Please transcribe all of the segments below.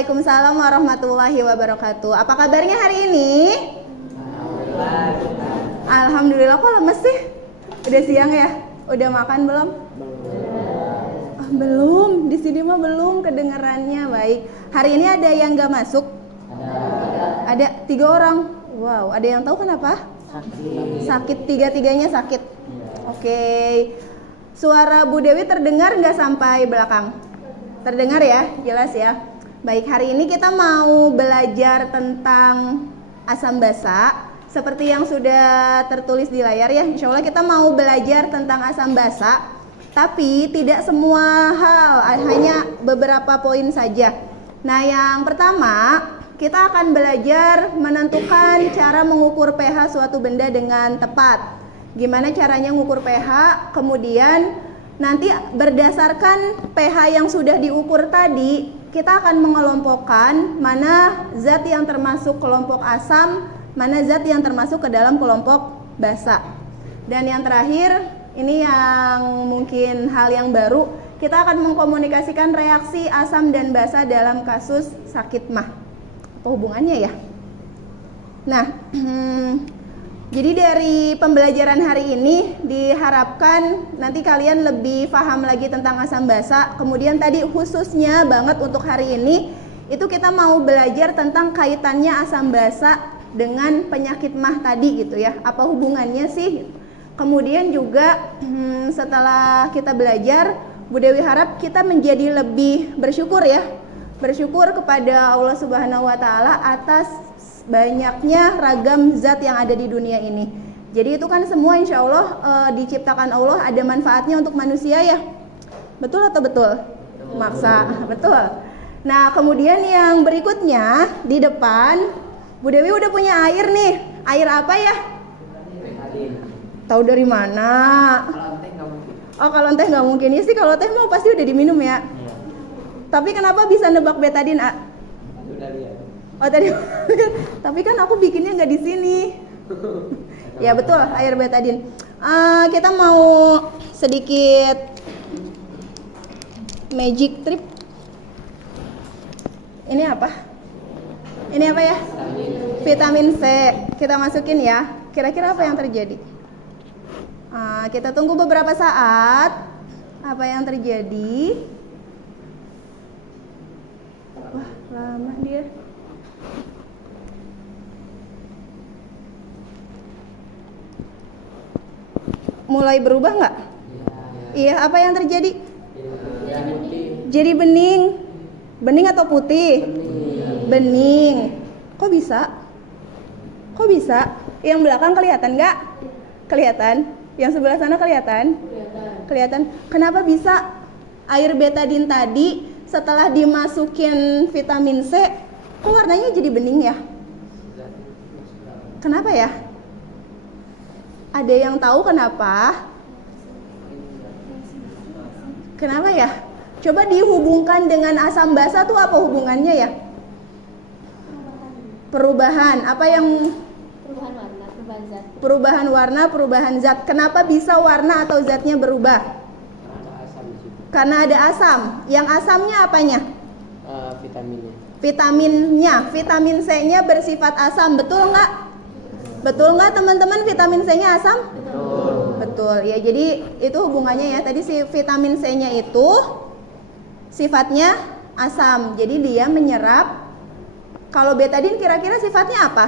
Waalaikumsalam warahmatullahi wabarakatuh. Apa kabarnya hari ini? Alhamdulillah. Kok lemes sih? Udah siang ya? Udah makan belum? Belum. Di sini mah belum kedengarannya. Baik. Hari ini ada yang nggak masuk? Ada 3 orang. Wow. Ada yang tahu kenapa? Sakit. Tiga-tiganya sakit. Oke. Suara Bu Dewi terdengar nggak sampai belakang? Terdengar ya? Jelas ya? Baik, hari ini kita mau belajar tentang asam basa. Seperti yang sudah tertulis di layar ya, insya Allah kita mau belajar tentang asam basa. Tapi tidak semua hal, hanya beberapa poin saja. Nah, yang pertama, kita akan belajar menentukan cara mengukur pH suatu benda dengan tepat. Gimana caranya mengukur pH, kemudian nanti berdasarkan pH yang sudah diukur tadi, kita akan mengelompokkan mana zat yang termasuk kelompok asam, mana zat yang termasuk ke dalam kelompok basa. Dan yang terakhir, ini yang mungkin hal yang baru, kita akan mengkomunikasikan reaksi asam dan basa dalam kasus sakit mah. Apa hubungannya ya? Nah, jadi dari pembelajaran hari ini diharapkan nanti kalian lebih paham lagi tentang asam basa. Kemudian tadi khususnya banget untuk hari ini itu kita mau belajar tentang kaitannya asam basa dengan penyakit mah tadi gitu ya. Apa hubungannya sih? Kemudian juga setelah kita belajar, Bu Dewi harap kita menjadi lebih bersyukur ya. Bersyukur kepada Allah Subhanahu wa taala atas banyaknya ragam zat yang ada di dunia ini. Jadi itu kan semua insya Allah diciptakan Allah, ada manfaatnya untuk manusia ya. Betul atau betul? Maksa, betul. Nah, kemudian yang berikutnya di depan Bu Dewi udah punya air nih. Air apa ya? Tahu dari mana? Oh, kalau teh nggak mungkin. Ya sih, kalau teh mau pasti udah diminum ya. Tapi kenapa bisa nebak betadin, A? Udah lihat. Oh tadi, tapi kan aku bikinnya nggak di sini. Ya betul, air betadin. Kita mau sedikit magic trip. Ini apa? Ini apa ya? Vitamin C. Kita masukin ya. Kira-kira apa yang terjadi? Kita tunggu beberapa saat. Apa yang terjadi? Wah, lama dia. Mulai berubah nggak? Iya, apa yang terjadi? Jadi bening. Bening atau putih? Bening. Kok bisa? Kok bisa? Yang belakang kelihatan nggak? Kelihatan. Yang sebelah sana kelihatan? Kelihatan. Kenapa bisa air betadin tadi setelah dimasukin vitamin C, kok warnanya jadi bening ya? Kenapa ya? Ada yang tahu kenapa? Kenapa ya? Coba dihubungkan dengan asam basa tuh apa hubungannya ya? Perubahan. Apa yang? Perubahan warna, perubahan zat. Perubahan warna, perubahan zat. Kenapa bisa warna atau zatnya berubah? Karena ada asam. Yang asamnya apanya? Vitaminnya. Vitaminnya. Vitamin C-nya bersifat asam. Betul nggak? Betul nggak teman-teman, vitamin C-nya asam? Betul. Betul ya, jadi itu hubungannya ya. Tadi si vitamin C-nya itu sifatnya asam, jadi dia menyerap. Kalau betadin kira-kira sifatnya apa?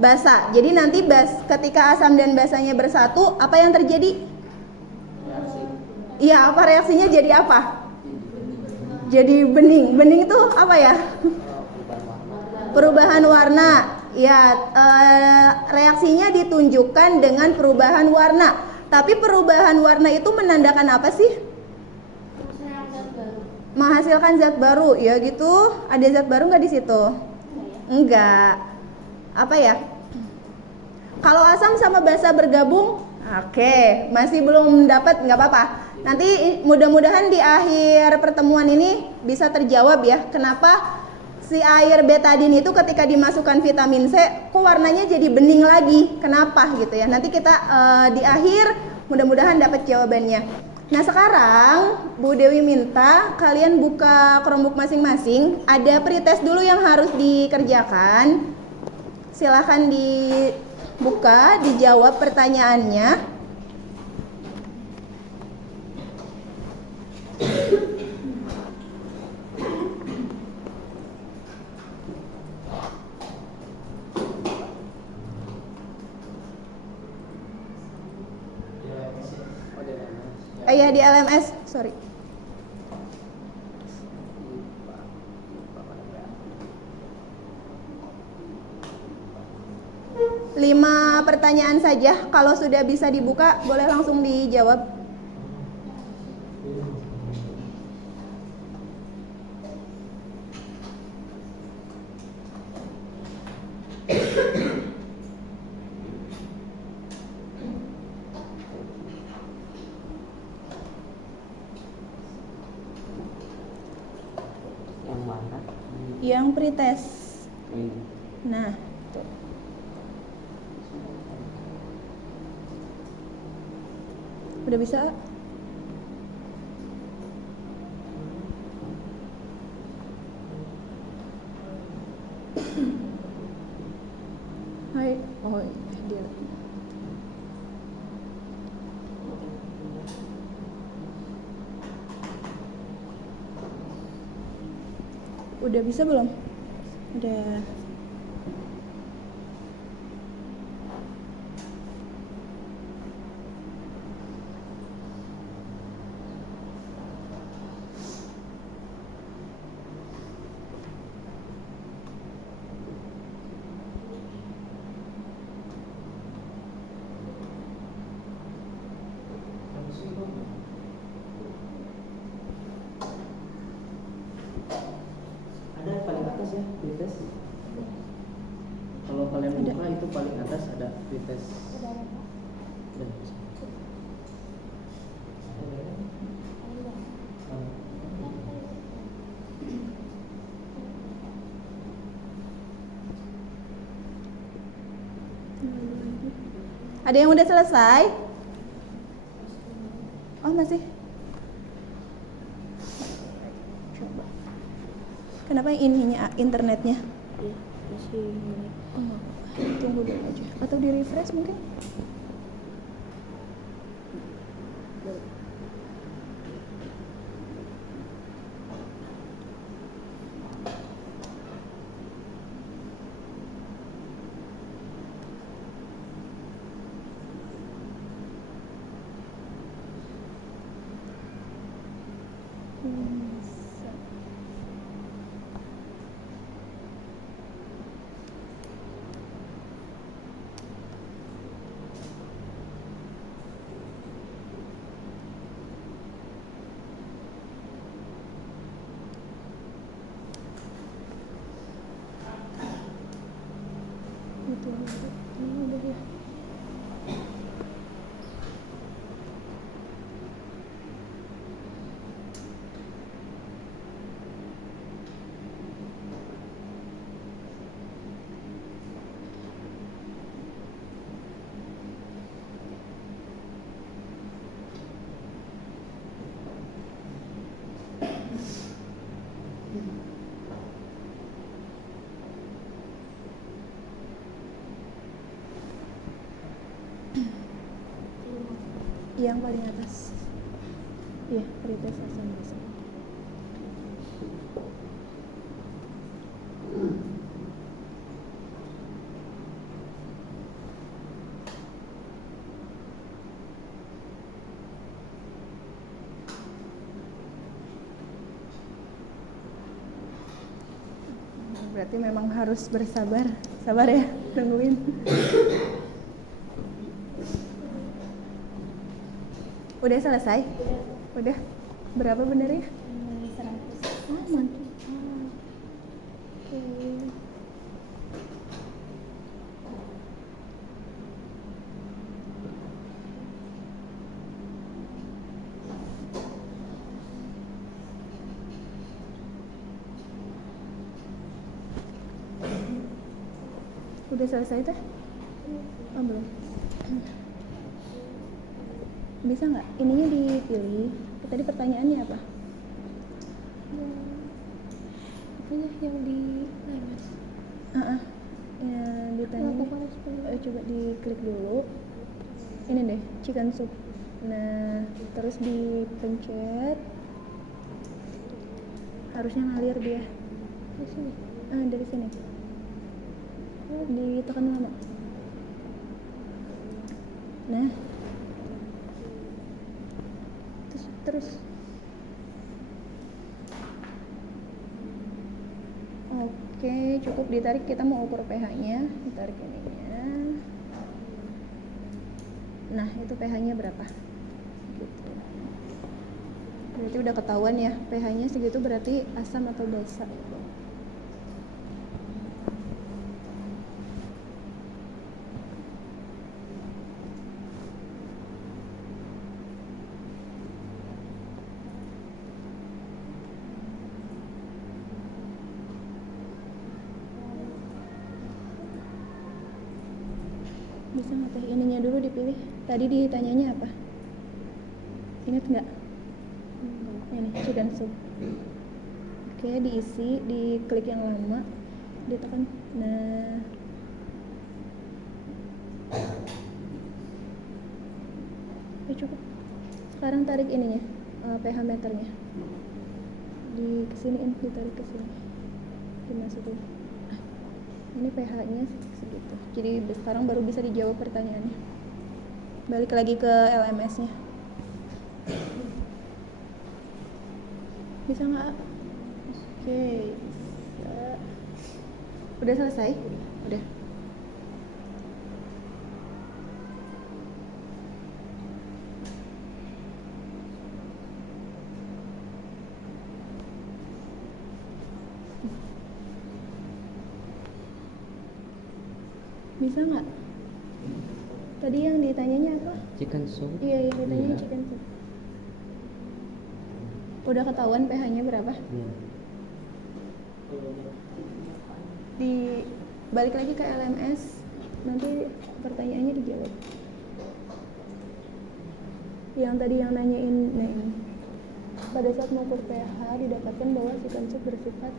Basa. Jadi nanti ketika asam dan basanya bersatu, apa yang terjadi? Iya, apa reaksinya jadi apa? Jadi bening. Bening itu apa ya? Perubahan warna. Ya, reaksinya ditunjukkan dengan perubahan warna. Tapi perubahan warna itu menandakan apa sih? Menghasilkan zat baru. Ya gitu. Ada zat baru nggak di situ? Enggak. Apa ya? Kalau asam sama basa bergabung, oke, masih belum dapat, nggak apa-apa. Nanti mudah-mudahan di akhir pertemuan ini bisa terjawab ya. Kenapa si air betadin itu ketika dimasukkan vitamin C kok warnanya jadi bening lagi? Kenapa gitu ya? Nanti kita di akhir mudah-mudahan dapat jawabannya. Nah sekarang Bu Dewi minta kalian buka Chromebook masing-masing. Ada pretest dulu yang harus dikerjakan. Silahkan dibuka, dijawab pertanyaannya. Iya di LMS, sorry. Lima pertanyaan saja, kalau sudah bisa dibuka boleh langsung dijawab. Yang mana? Yang pretest. Nah, tuh. Udah bisa? Hai, oh dia. Udah bisa belum? Udah. Ada paling atas ya, pretest. Kalau kalian buka itu paling atas ada pretest. Dan Ada yang udah selesai? Oh masih? Coba. Kenapa ininya internetnya? Masih naik. Oh, tunggu dulu aja. Atau di refresh mungkin? Udah ya. Yang paling atas. Iya, pretest sama bisa. Berarti memang harus bersabar. Sabar ya, tungguin. Udah selesai? Udah. Berapa benernya? 100. Oh, mantap. Oke. Udah selesai teh? Oh, belum. Bisa nggak ininya dipilih? Tadi pertanyaannya apa? Apanya yang di LMS? Ya, ditanya. Aku harus pilih. Coba diklik dulu. Ini deh, chicken soup. Nah, terus dipencet. Harusnya ngalir dia. Di sini. Dari sini. Ditekan lama. Nah. Terus. Oke, cukup ditarik. Kita mau ukur pH-nya. Ditarik ininya. Nah, itu pH-nya berapa? Gitu. Berarti udah ketahuan ya, pH-nya segitu berarti asam atau basa. Bisa nggak teh ininya dulu dipilih? Tadi ditanyanya apa? Ingat nggak? Ini chicken soup. Oke, diisi, diklik yang lama, ditekan. Nah, cukup. Sekarang tarik ininya, pH meternya. Di kesiniin, ditarik ke sini, dimasukin. Ini pH-nya segitu. Jadi sekarang baru bisa dijawab pertanyaannya. Balik lagi ke LMS-nya. Bisa nggak? Oke, bisa. Udah selesai? Udah. Bisa nggak? Tadi yang ditanyanya apa? Chicken soup. Iya, yang ditanyanya Iya. chicken soup. Udah ketahuan pH-nya berapa? Iya. Di balik lagi ke LMS, nanti pertanyaannya dijawab. Yang tadi yang nanyain, nah ini. Pada saat mengukur pH didapatkan bahwa chicken soup bersifat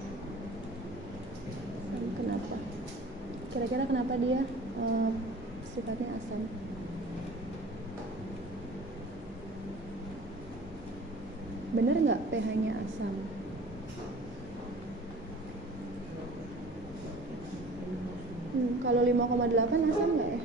kenapa? Kira-kira kenapa dia sifatnya asam? Bener nggak pH-nya asam? Kalau 5,8 asam nggak ya?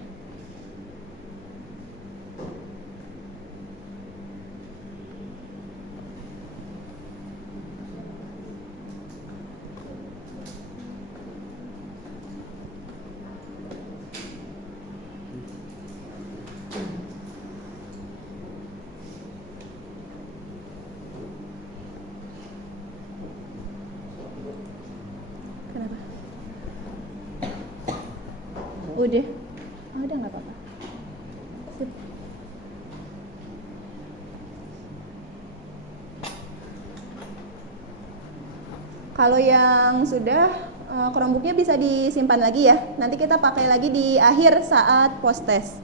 Kenapa? Udah? Udah nggak apa-apa. Sip. Kalau yang sudah, Chromebook-nya bisa disimpan lagi ya. Nanti kita pakai lagi di akhir saat post test.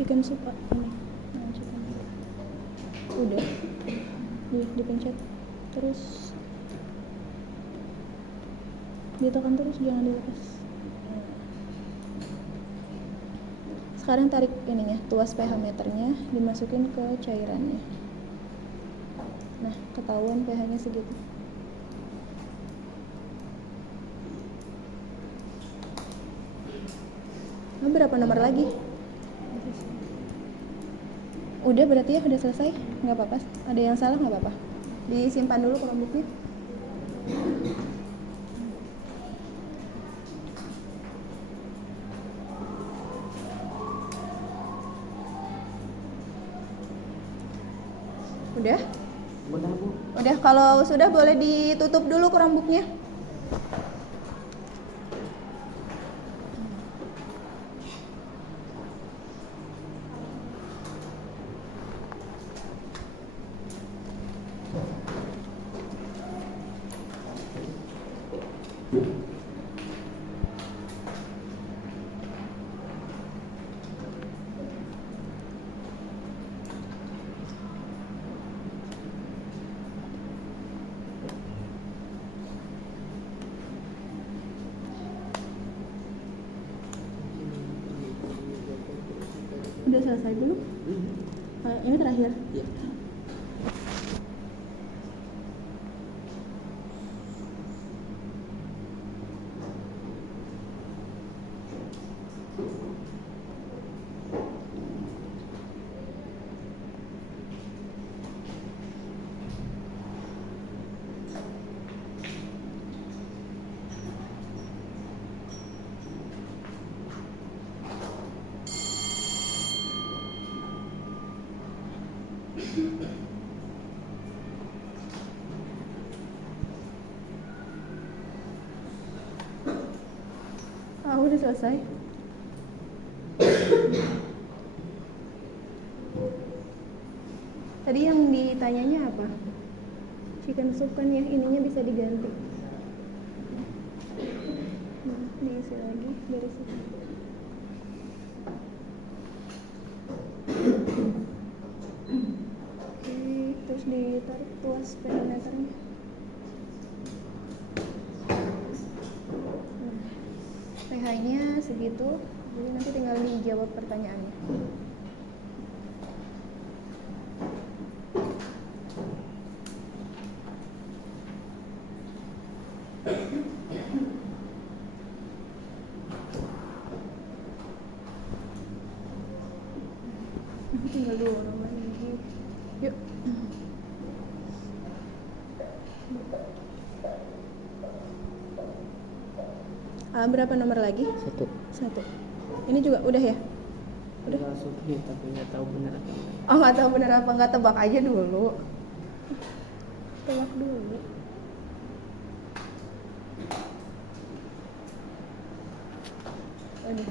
Chicken soup Pak. Ini. Nah, chicken soup. Udah. Dipencet. Terus ditekan terus, jangan dilepas. Sekarang tarik ininya, tuas pH meternya, dimasukin ke cairannya. Nah, ketahuan pH-nya segitu. Nah, berapa nomor lagi? Udah berarti ya, udah selesai? Nggak apa-apa. Ada yang salah nggak apa-apa. Disimpan dulu Chromebooknya. Udah? Udah Bu. Udah, kalau sudah boleh ditutup dulu Chromebooknya. Udah selesai belum? Ini terakhir. Iya. Udah selesai. Tadi yang ditanyanya apa? Chicken soup kan ya, ininya bisa diganti. Diisi lagi dari situ. Oke, terus ditarik tuas pedometernya. pH-nya segitu, jadi nanti tinggal dijawab pertanyaannya. Tinggal 2 orang lagi. Yuk. Berapa nomor lagi? 1. 1. Ini juga udah ya? Udah. Masuk nih, tapi nggak tahu benar apa enggak. Oh, nggak tahu benar apa nggak, tebak aja dulu. Tebak dulu. Aduh.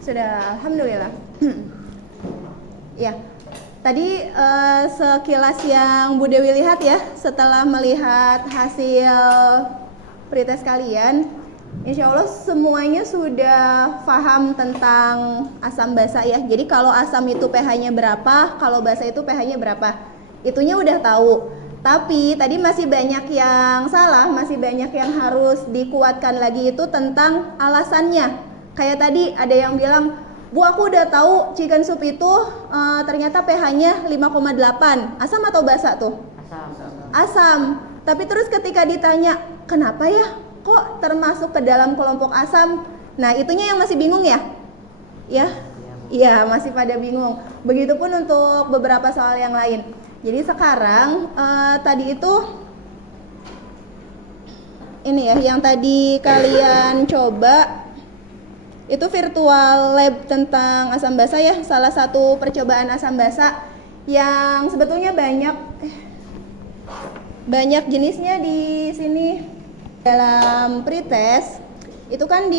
Sudah, alhamdulillah. Ya, tadi sekilas yang Bu Dewi lihat ya, setelah melihat hasil pretest kalian, insya Allah semuanya sudah paham tentang asam basa ya. Jadi kalau asam itu pH-nya berapa, kalau basa itu pH-nya berapa, itunya udah tahu. Tapi tadi masih banyak yang salah, masih banyak yang harus dikuatkan lagi, itu tentang alasannya. Kayak tadi ada yang bilang, Bu aku udah tahu chicken soup itu ternyata pH-nya 5,8. Asam atau basa tuh? Asam. Tapi terus ketika ditanya, kenapa ya kok termasuk ke dalam kelompok asam? Nah itunya yang masih bingung ya? Ya? Iya, masih pada bingung. Begitupun untuk beberapa soal yang lain. Jadi sekarang tadi itu ini ya, yang tadi kalian coba itu virtual lab tentang asam basa ya, salah satu percobaan asam basa yang sebetulnya banyak jenisnya di sini. Dalam pretest itu kan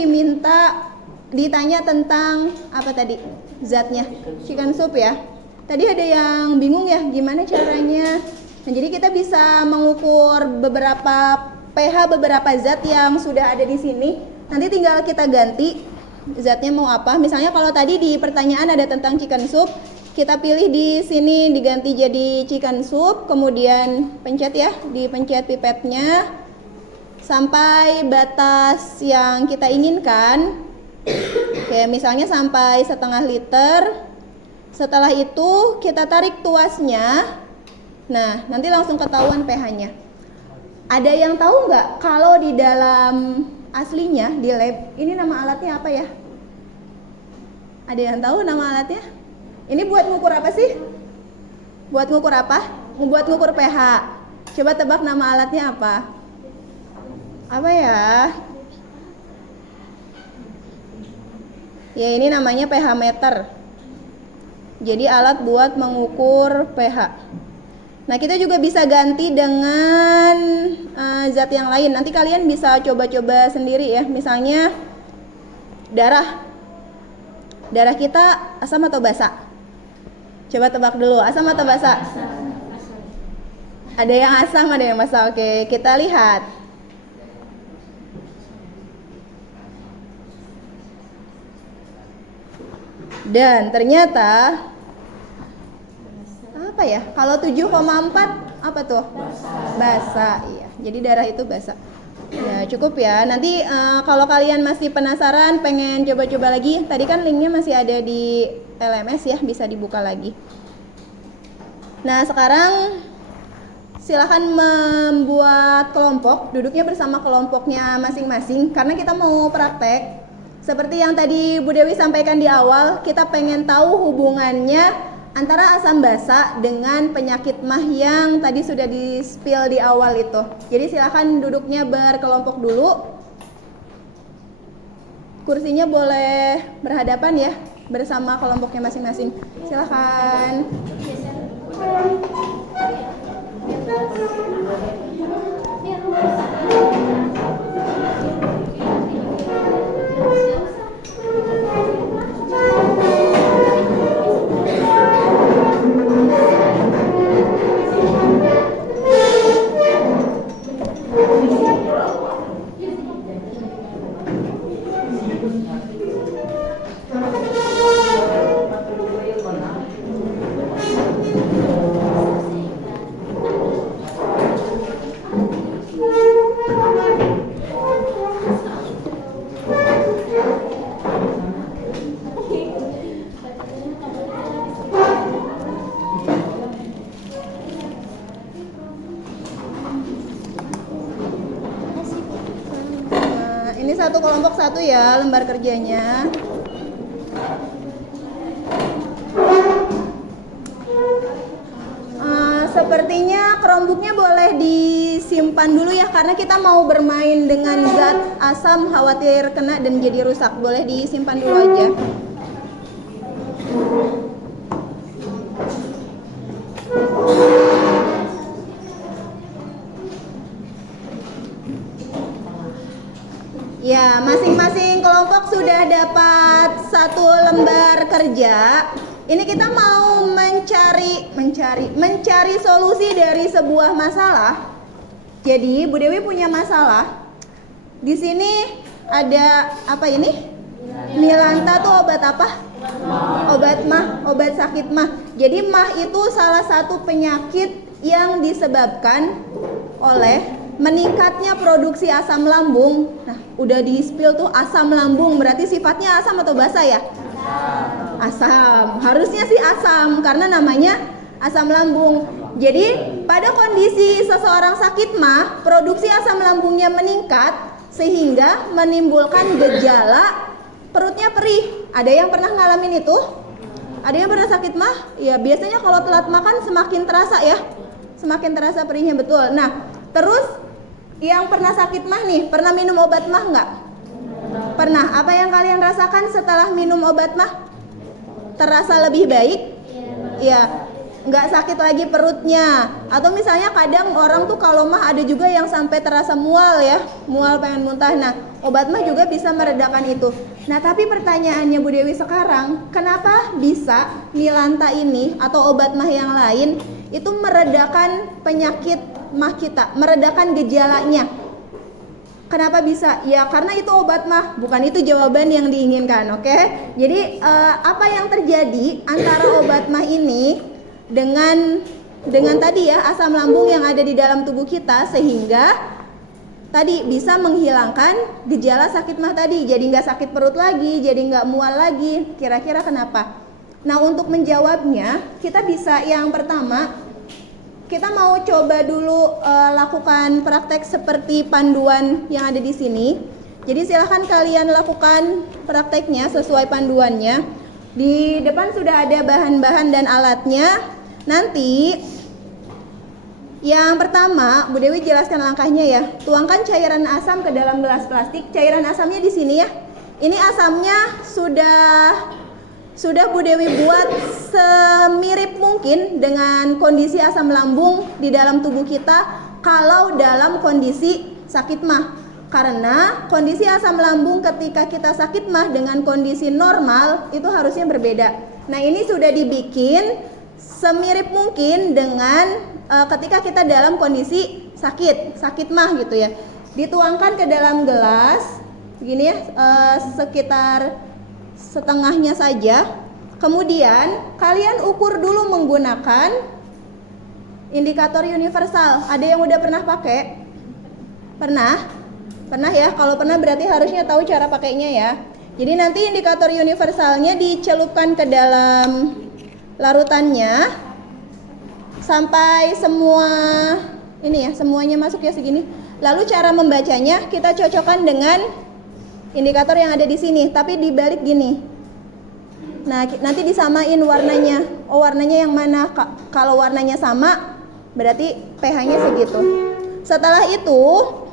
ditanya tentang apa tadi? Zatnya, chicken soup ya. Tadi ada yang bingung ya gimana caranya. Nah, jadi kita bisa mengukur beberapa pH beberapa zat yang sudah ada di sini. Nanti tinggal kita ganti zatnya mau apa. Misalnya kalau tadi di pertanyaan ada tentang chicken soup, kita pilih di sini diganti jadi chicken soup, kemudian pencet ya, dipencet pipetnya sampai batas yang kita inginkan. Kayak misalnya sampai setengah liter. Setelah itu kita tarik tuasnya. Nah, nanti langsung ketahuan pH-nya. Ada yang tahu nggak kalau di dalam aslinya di lab ini nama alatnya apa ya? Ada yang tahu nama alatnya? Ini buat ngukur apa sih? Buat ngukur apa? Buat ngukur pH. Coba tebak nama alatnya apa? Apa ya? Ya ini namanya pH meter. Jadi alat buat mengukur pH. Nah kita juga bisa ganti dengan zat yang lain. Nanti kalian bisa coba-coba sendiri ya. Misalnya darah. Darah kita asam atau basa? Coba tebak dulu, asam atau basa? Ada yang asam, ada yang basa. Oke, kita lihat. Dan ternyata apa ya? Kalau 7,4 apa tuh? Basa, iya. Jadi darah itu basa. Ya cukup ya. Nanti kalau kalian masih penasaran, pengen coba-coba lagi, tadi kan linknya masih ada di LMS ya, bisa dibuka lagi. Nah sekarang silahkan membuat kelompok, duduknya bersama kelompoknya masing-masing, karena kita mau praktek. Seperti yang tadi Bu Dewi sampaikan di awal, kita pengen tahu hubungannya antara asam basa dengan penyakit MAH yang tadi sudah di-spill di awal itu. Jadi silakan duduknya berkelompok dulu. Kursinya boleh berhadapan ya, bersama kelompoknya masing-masing. Silakan. Ini satu kelompok satu ya lembar kerjanya. Sepertinya Chromebooknya boleh disimpan dulu ya, karena kita mau bermain dengan zat asam, khawatir kena dan jadi rusak. Boleh disimpan dulu aja. Ya, masing-masing kelompok sudah dapat satu lembar kerja. Ini kita mau mencari solusi dari sebuah masalah. Jadi Bu Dewi punya masalah. Di sini ada apa ini? Milanta tuh obat apa? Obat MAH, obat sakit MAH. Jadi MAH itu salah satu penyakit yang disebabkan oleh meningkatnya produksi asam lambung. Nah, udah di-spill tuh asam lambung, berarti sifatnya asam atau basa ya? Asam. Harusnya sih asam karena namanya asam lambung. Jadi, pada kondisi seseorang sakit MAH, produksi asam lambungnya meningkat sehingga menimbulkan gejala perutnya perih. Ada yang pernah ngalamin itu? Ada yang pernah sakit MAH? Ya, biasanya kalau telat makan semakin terasa ya. Semakin terasa perihnya, betul. Nah, terus yang pernah sakit MAH nih, pernah minum obat MAH nggak? Pernah. Apa yang kalian rasakan setelah minum obat MAH? Terasa lebih baik? Iya. Nggak sakit lagi perutnya. Atau misalnya kadang orang tuh kalau MAH ada juga yang sampai terasa mual ya, mual pengen muntah. Nah, obat MAH juga bisa meredakan itu. Nah, tapi pertanyaannya Bu Dewi sekarang, kenapa bisa Milanta ini atau obat MAH yang lain itu meredakan penyakit MAH kita, meredakan gejalanya? Kenapa bisa? Ya karena itu obat MAH, bukan itu jawaban yang diinginkan, oke? Jadi apa yang terjadi antara obat MAH ini dengan tadi ya asam lambung yang ada di dalam tubuh kita, sehingga tadi bisa menghilangkan gejala sakit mah tadi, jadi nggak sakit perut lagi, jadi nggak mual lagi. Kira-kira kenapa? Nah, untuk menjawabnya kita bisa yang pertama, kita mau coba dulu lakukan praktek seperti panduan yang ada di sini. Jadi silahkan kalian lakukan prakteknya sesuai panduannya. Di depan sudah ada bahan-bahan dan alatnya. Nanti yang pertama, Bu Dewi jelaskan langkahnya ya. Tuangkan cairan asam ke dalam gelas plastik. Cairan asamnya di sini ya. Ini asamnya sudah Bu Dewi buat semirip mungkin dengan kondisi asam lambung di dalam tubuh kita kalau dalam kondisi sakit mah. Karena kondisi asam lambung ketika kita sakit mah dengan kondisi normal itu harusnya berbeda. Nah, ini sudah dibikin semirip mungkin dengan ketika kita dalam kondisi sakit mah gitu ya. Dituangkan ke dalam gelas begini ya, sekitar setengahnya saja. Kemudian kalian ukur dulu menggunakan indikator universal. Ada yang udah pernah pakai? Pernah ya? Kalau pernah berarti harusnya tahu cara pakainya ya. Jadi nanti indikator universalnya dicelupkan ke dalam larutannya sampai semua ini ya, semuanya masuk ya segini. Lalu cara membacanya kita cocokkan dengan indikator yang ada di sini, tapi dibalik gini. Nah, nanti disamain warnanya. Oh, warnanya yang mana? Kalau warnanya sama, berarti pH-nya segitu. Setelah itu,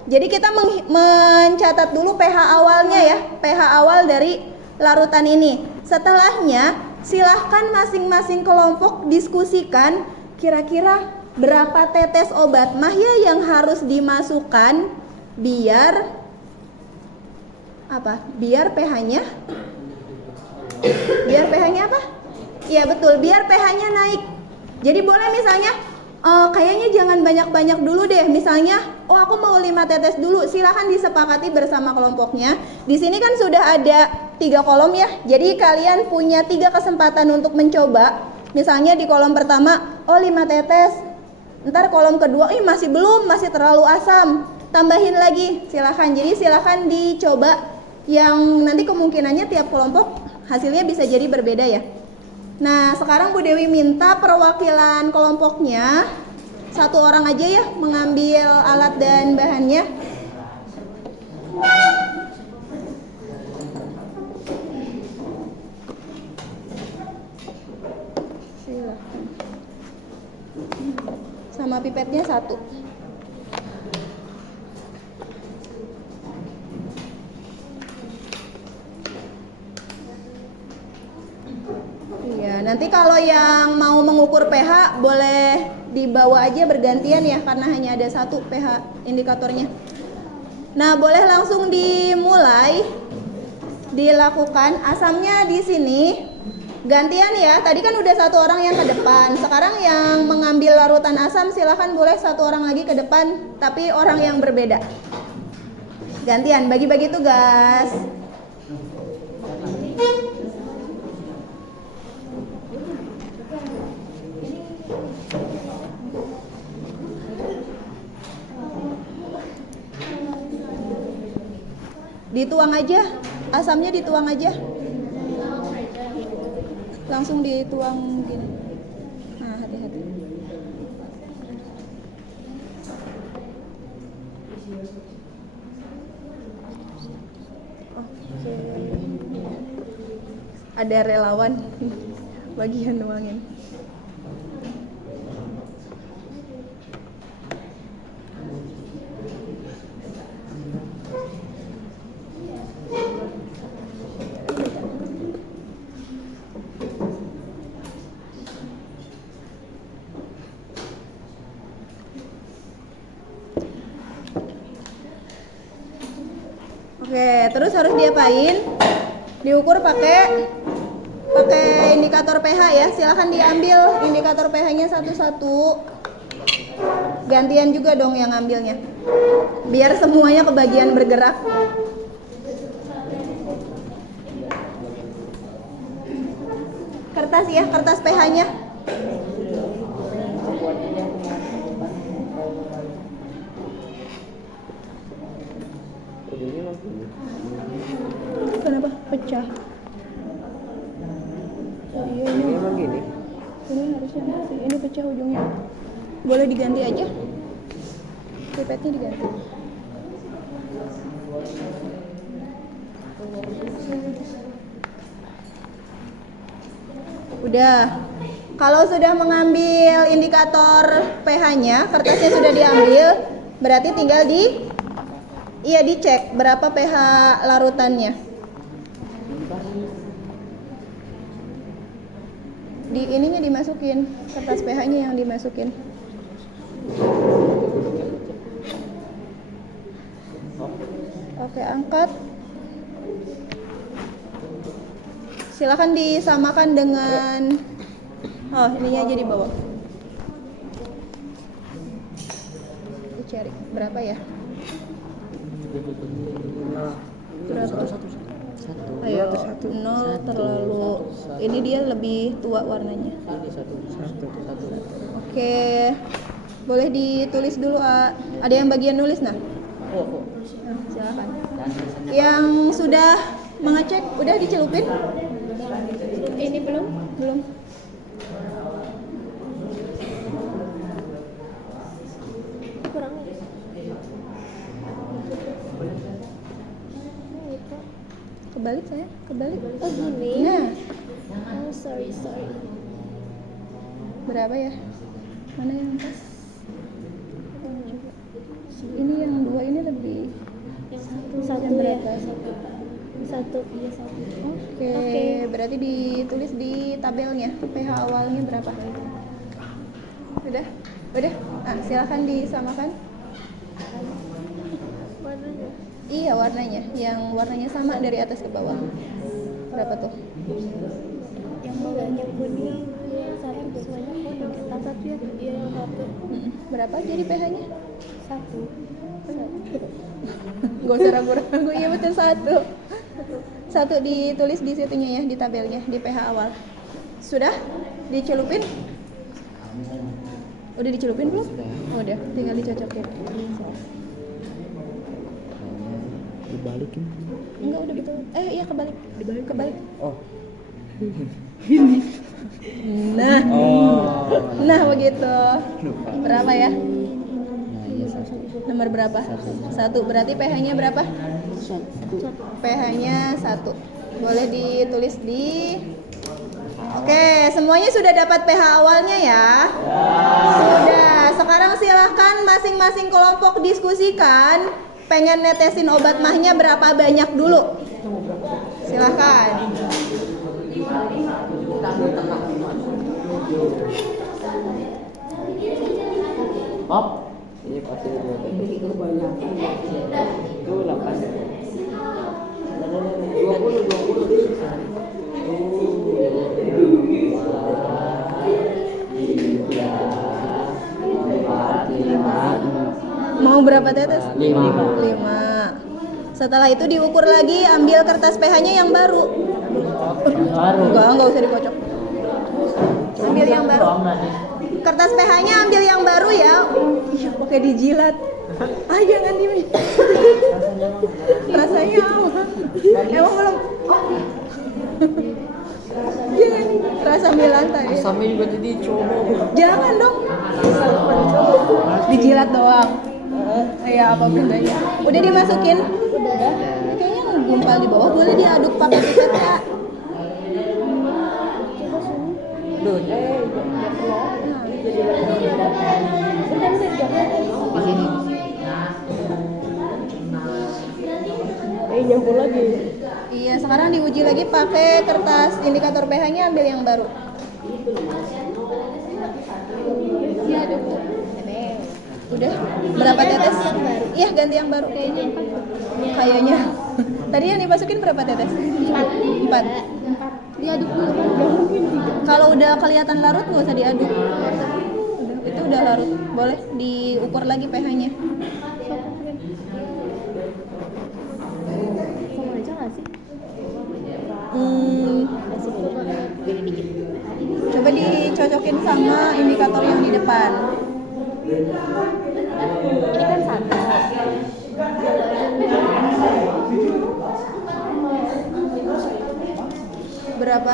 jadi kita mencatat dulu pH awalnya ya, pH awal dari larutan ini. Setelahnya, silahkan masing-masing kelompok diskusikan kira-kira berapa tetes obat mah ya yang harus dimasukkan biar apa? Biar pH-nya apa? Iya betul, biar pH-nya naik. Jadi boleh misalnya kayaknya jangan banyak-banyak dulu deh. Misalnya, oh aku mau 5 tetes dulu. Silahkan disepakati bersama kelompoknya. Di sini kan sudah ada 3 kolom ya. Jadi kalian punya 3 kesempatan untuk mencoba. Misalnya di kolom pertama, oh 5 tetes. Ntar kolom kedua, masih belum, masih terlalu asam. Tambahin lagi, silahkan. Jadi silahkan dicoba yang nanti kemungkinannya tiap kelompok hasilnya bisa jadi berbeda ya. Nah, sekarang Bu Dewi minta perwakilan kelompoknya 1 orang aja ya mengambil alat dan bahannya. Silahkan. Sama pipetnya 1. Iya, nanti kalau yang mau mengukur pH boleh dibawa aja bergantian ya, karena hanya ada 1 pH indikatornya. Nah, boleh langsung dimulai dilakukan. Asamnya di sini gantian ya. Tadi kan udah 1 orang yang ke depan. Sekarang yang mengambil larutan asam silahkan boleh 1 orang lagi ke depan, tapi orang yang berbeda. Gantian, bagi-bagi tugas. Dituang aja, asamnya dituang aja. Langsung dituang gini. Nah, hati-hati. Oke. Ada relawan bagian nuangin. Oke, terus harus diapain? Diukur pakai indikator pH ya. Silahkan diambil indikator pH-nya satu-satu. Gantian juga dong yang ngambilnya. Biar semuanya kebagian bergerak. Kertas ya, kertas pH-nya. pecah. Oh iya ini Emang gini. harusnya mati. Ini pecah ujungnya. Boleh diganti aja. Pipetnya diganti. Udah. Kalau sudah mengambil indikator pH-nya, kertasnya sudah diambil, berarti tinggal dicek berapa pH larutannya. Di ininya dimasukin, kertas pH-nya yang dimasukin. Oke, angkat. Silakan disamakan dengan ininya aja di bawah. Dicari berapa ya? Berapa? Ayo, 0 terlalu. Ini dia lebih tua warnanya. Oke. Boleh ditulis dulu, A. Ada yang bagian nulis, nah? Silakan. Yang sudah mengecek, udah dicelupin? Ini belum? Belum. Kurang. Kebalik saya, kebalik. Oh gini. Nah, Oh sorry. berapa ya? Mana yang pas? Ini yang 2 ini lebih. Yang satu Yang ya. berapa? Satu iya satu. Oke, Oke. berarti ditulis di tabelnya pH awalnya berapa? Udah? Nah, silakan disamakan. Warnanya. Iya, warnanya. Yang warnanya sama dari atas ke bawah. Berapa tuh? Yang bawahnya kuning, yang satu semuanya kuning. Kita satu ya, dia yang satu. Berapa jadi pH-nya? Satu. Gak usah ragu-ragu, iya betul satu ditulis di situnya ya, di tabelnya, di pH awal. Sudah? Dicelupin? Udah dicelupin belum? Udah, tinggal dicocokin. Dibalikin. Enggak, udah betul. Iya kebalik. Kebalik. Oh. Nah, Oh. nah begitu. Lupa. Berapa ya? Nah, iya satu. Nomor berapa? 1. Berarti pH-nya berapa? pH-nya 1. Boleh ditulis di. Oke, semuanya sudah dapat pH awalnya ya? Sudah. Sekarang silahkan masing-masing kelompok diskusikan. Pengen netesin obat mahnya berapa banyak dulu? Silahkan. Hop. Ini pasti itu banyak. Itu 8. 20. Mau berapa tetes? 5. Setelah itu diukur lagi, ambil kertas pH-nya yang baru. Enggak usah dikocok. Ambil yang baru. Kertas pH-nya ambil yang baru ya. Iya, pakai dijilat. Jangan di. Rasanya apa? Emang belum. Jangan. Rasa milan tadi. Sampai juga jadi coba. Jangan dong. Dijilat doang. Ya apa bedanya? Udah dimasukin? Udah. Kayaknya ngumpal di bawah. Boleh diaduk pakai pipet ya. Duh. Di sini. Nyampur lagi. Iya, sekarang diuji lagi pakai kertas indikator pH-nya, ambil yang baru. Iya, dokter. Udah, berapa tetes? Iya, ganti yang baru. Kayaknya. Tadi yang dimasukin berapa tetes? 4. Diaduk dulu kan? Kalau udah kelihatan larut nggak usah diaduk. Itu udah larut. Boleh diukur lagi pH-nya. Sama aja nggak sih? Coba dicocokin sama indikator yang di depan. Ini kan satu. berapa?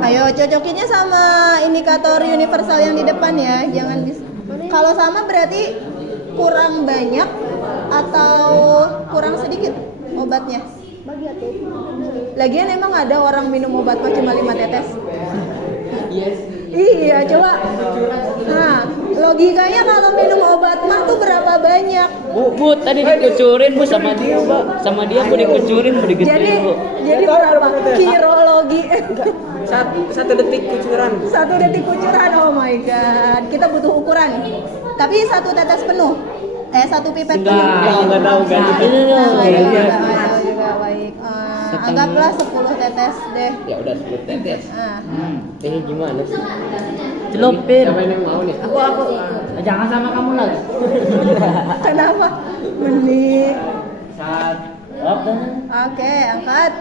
Ayo cocokinnya sama indikator universal yang di depan ya. Jangan kalau sama berarti kurang banyak atau kurang sedikit obatnya. Bagi atuh. Lagian emang ada orang minum obat mah cuma 5 tetes? Yes. Iya, coba. Nah, logikanya kalau minum obat mah tuh berapa banyak? Bu, tadi dikucurin Bu sama dia, Bu. Sama dia Bu dikucurin, Bu Jadi digituin, Bu. jadi berapa? Kirologi. Satu detik kucuran. 1 detik kucuran. Oh my god. Kita butuh ukuran. Tapi 1 tetes penuh. 1 pipet penuh. Enggak tahu kan. Nah, tahu juga baik. Anggaplah 10 tetes deh. Ya udah 10 tetes. Nah, Ini gimana sih? Celupin. Siapa yang mau nih? Aku. Jangan sama kamu lagi. kenapa? Menik. Up dan. Oke, angkat.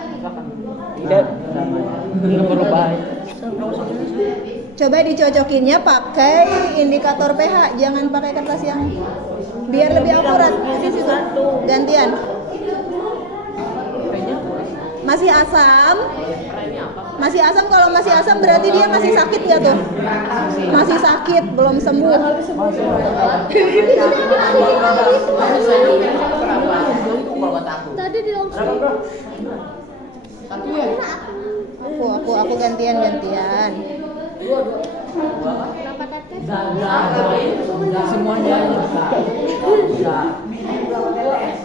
Tidak. Enggak perlu baik. Coba dicocokinnya pakai indikator pH, jangan pakai kertas yang biar lebih akurat. Gantian. Masih asam? Masih asam, kalau masih asam berarti dia masih sakit nggak tuh? Masih sakit, belum sembuh. Tadi di langsung. Aku gantian. Berapa tetes? Semuanya.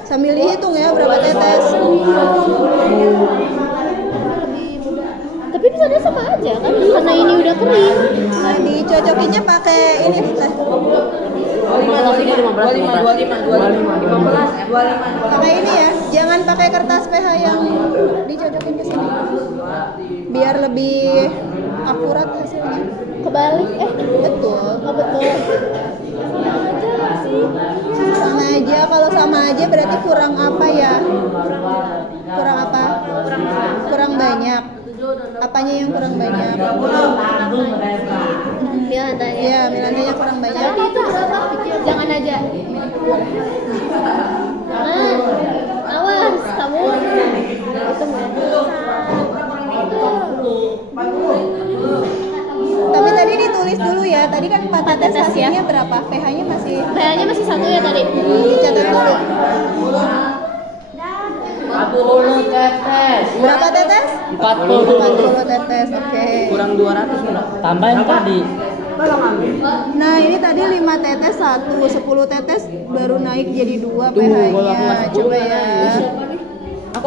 Sambil dihitung ya berapa tetes. Tapi di sana sama aja kan, karena ini udah kering. Nah, dicocokinnya pakai ini teh. 25. Pakai ini ya, jangan pakai kertas pH yang dicocokin ke sini. Biar lebih akurat hasilnya. Kebalik, Betul. oh betul. Sama aja, kalau sama aja berarti kurang apa ya? Kurang apa? Kurang banyak. Apanya yang kurang banyak? Ya, tanya. Iya, milantanya kurang banyak. Tapi itu berapa? Jangan aja. Awas, kamu. Tapi tadi ditulis dulu ya. Tadi kan 4 tetes hasilnya berapa? pH-nya masih Kayaknya masih 1 ya tadi. dicatat dulu. 40 tetes. Berapa tetes? 40. 40 tetes. Oke. Kurang 200 enggak? Tambah yang tadi. Nah, ini tadi 5 tetes 1, 10 tetes baru naik jadi 2 pH-nya. Coba ya. Aku.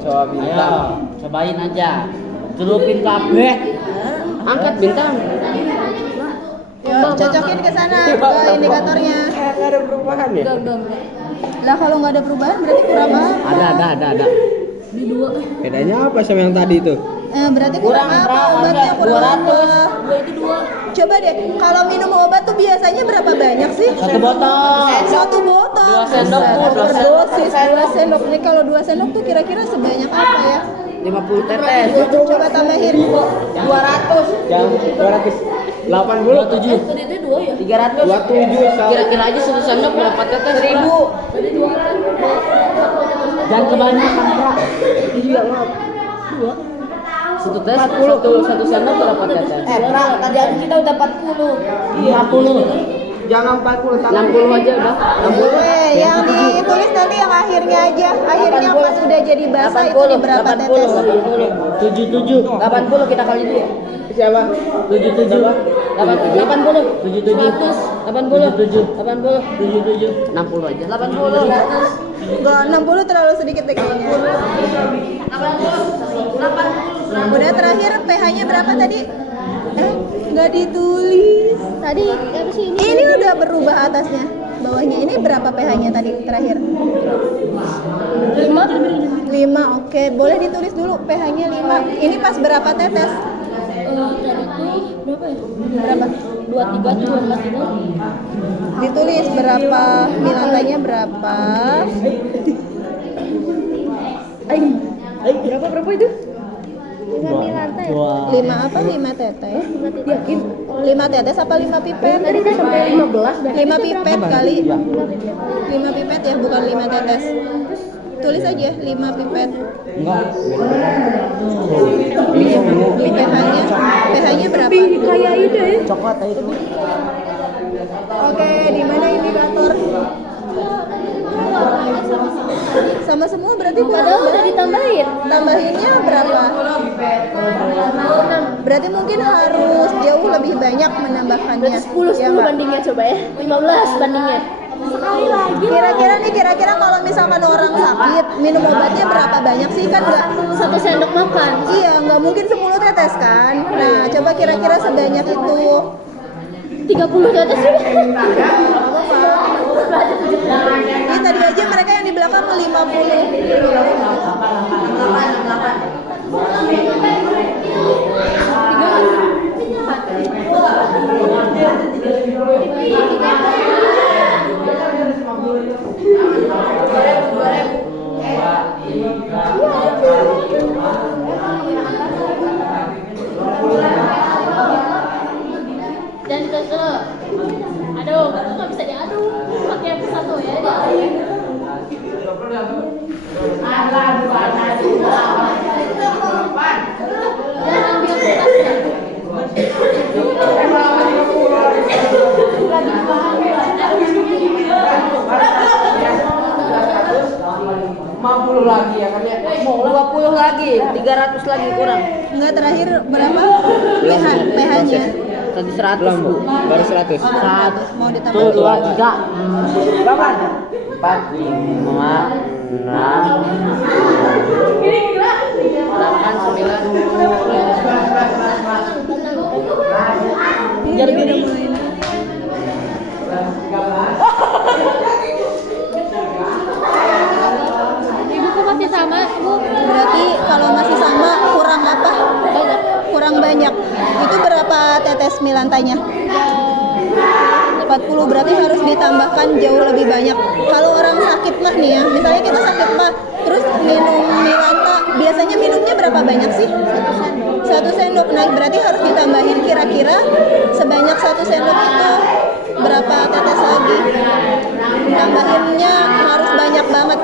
Coba bintang. Ayo, cobain aja. Celupin kabeh. Angkat bintang. Yuk, cocokin ke sana ke indikatornya. Enggak ada perubahan ya? Lah kalau nggak ada perubahan berarti kurang apa? Ada. Bedanya apa sama yang tadi itu? Berarti kurang apa obatnya? Kurang apa? Coba deh, kalau minum obat tuh biasanya berapa banyak sih? 1 botol. 1 botol. 2 sendok, Bu. 2 Dosis 2 sendok. Nih kalau 2 sendok tuh kira-kira sebanyak apa ya? 50 tetes. Coba tambahin. 200. Yang 200. 80. 27. 300. 27. Kira-kira aja 1 sendok berapa tetes? 1000. Jangan kebanyakan, Kak. Iya, maaf. 1 tes 1 sendok berapa tetes? Pra, tadi kita udah 40. 50. Jangan 40, 60 aja udah. 60. Yang ditulis nanti yang akhirnya aja. Akhirnya pas udah jadi basah itu di berapa tetes? 77. 80 kita kali dulu. Siapa? 77. 80. 77. 80. 77. 60 aja. 80. Enggak, 60 terlalu sedikit deh kayaknya. Udah terakhir pH-nya berapa tadi? Nggak ditulis. Tadi apa sih ini? Ini udah berubah atasnya. Bawahnya ini berapa pH-nya tadi terakhir? 5, oke. Boleh ditulis dulu pH-nya 5. Ini pas berapa tetes? Tadi tuh berapa ya? Berapa? 23 tuh 24 itu. Ditulis berapa, milantanya berapa? Berapa itu? 5 milanta ya? 5 apa? 5 tetes? Yakin? 5 tetes apa 5 pipet? Tadi kan sampai 15 dah. 5 pipet kali. 5 pipet. 5 pipet ya, bukan 5 tetes. Terus Tulis aja 5 pipet. Enggak. pH-nya berapa? Kayak itu ya. Coklat itu. Oke, di mana indikator? Sama semua berarti Padahal udah ditambahin. tambahinnya berapa? Berarti mungkin harus jauh lebih banyak menambahkannya. Berarti 10 Ya, 10 Mbak? bandingnya coba ya. 15 bandingnya. Sekali lagi. Kira-kira kalau misalkan orang sakit minum obatnya berapa banyak sih kan nggak? 1 sendok makan. Iya, nggak mungkin 10 tetes kan? Nah, coba kira-kira sebanyak itu. 30 tetes sih. Ini tadi aja mereka yang di belakang 50. Dan terus dulu. Aduh, itu nggak bisa diaduk. Pakai yang satu ya. Lagi ya kan ya. 20 lagi, 300 lagi kurang. Enggak, terakhir berapa? pH-nya. Tadi 100 Belum, Bu. Bu. Baru 100. 100. Mau Tuh ditambah 2 3 Berapa? 4 5 6 8 9 Jadi udah mulai. Ibu kok masih sama, Bu? Berarti kalau masih sama kurang apa? Kurang banyak. Itu berapa tetes milantanya? 40, berarti harus ditambahkan jauh lebih banyak. Kalau orang sakit mah nih ya, misalnya kita sakit mah, terus minum milanta, biasanya minumnya berapa banyak sih? 1 sendok. Nah, berarti harus ditambahin kira-kira sebanyak 1 sendok itu berapa tetes lagi? Tambahinnya harus banyak banget.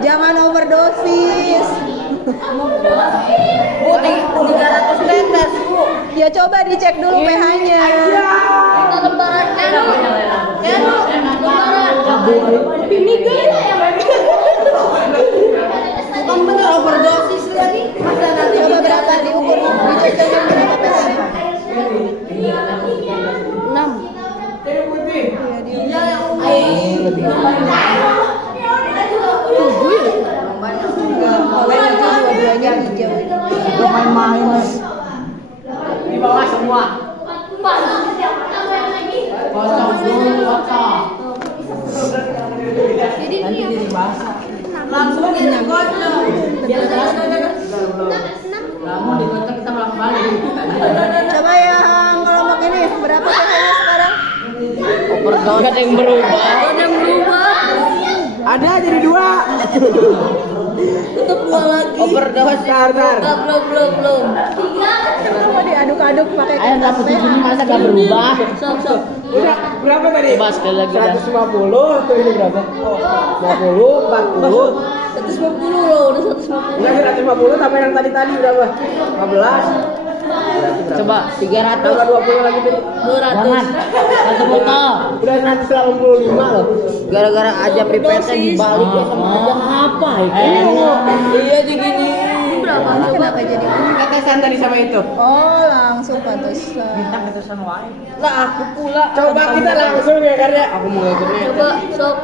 Jangan overdosis. Bu, 300 tetes Bu. Ya coba dicek dulu pH-nya. Kita lembaran lembaran. Ini gila ya, Bukan bener overdosis lagi. Coba berapa diukur, dicocokin berapa pH-nya? 6. Kalau hijau dua-duanya hijau. Main-main. Di bawah semua. Kosong dulu, kosong. Jadi ini ya. Langsung kita kocok. Kamu dikocok kita malah balik. Coba yang kelompok ini berapa pH-nya sekarang? Overdosis. Gak ada yang berubah. Ada jadi 2. Tetap 2 lagi. Overdosis. Tar. Belum. Coba diaduk-aduk pakai Ayo kertas dapet pH. segini masa gak berubah? Berapa tadi? Coba sekali lagi dah. 150 tuh ini berapa? Oh, 50, 40. 150 loh, udah 150. Enggak 150 tambah yang tadi berapa? 15. Coba 300. Tambah 20 lagi tadi. 200. Jangan. Satu botol. Udah 185 loh. Gara-gara aja pipetnya dibalik ya sama aja apa itu? Iya digini. Berapa? Kenapa jadi? Tetesan tadi sama itu. Oh, langsung pantesan. Keterusan wae. Lah aku pula. Coba kita langsung ya karena aku mau ikutnya. Coba, sob.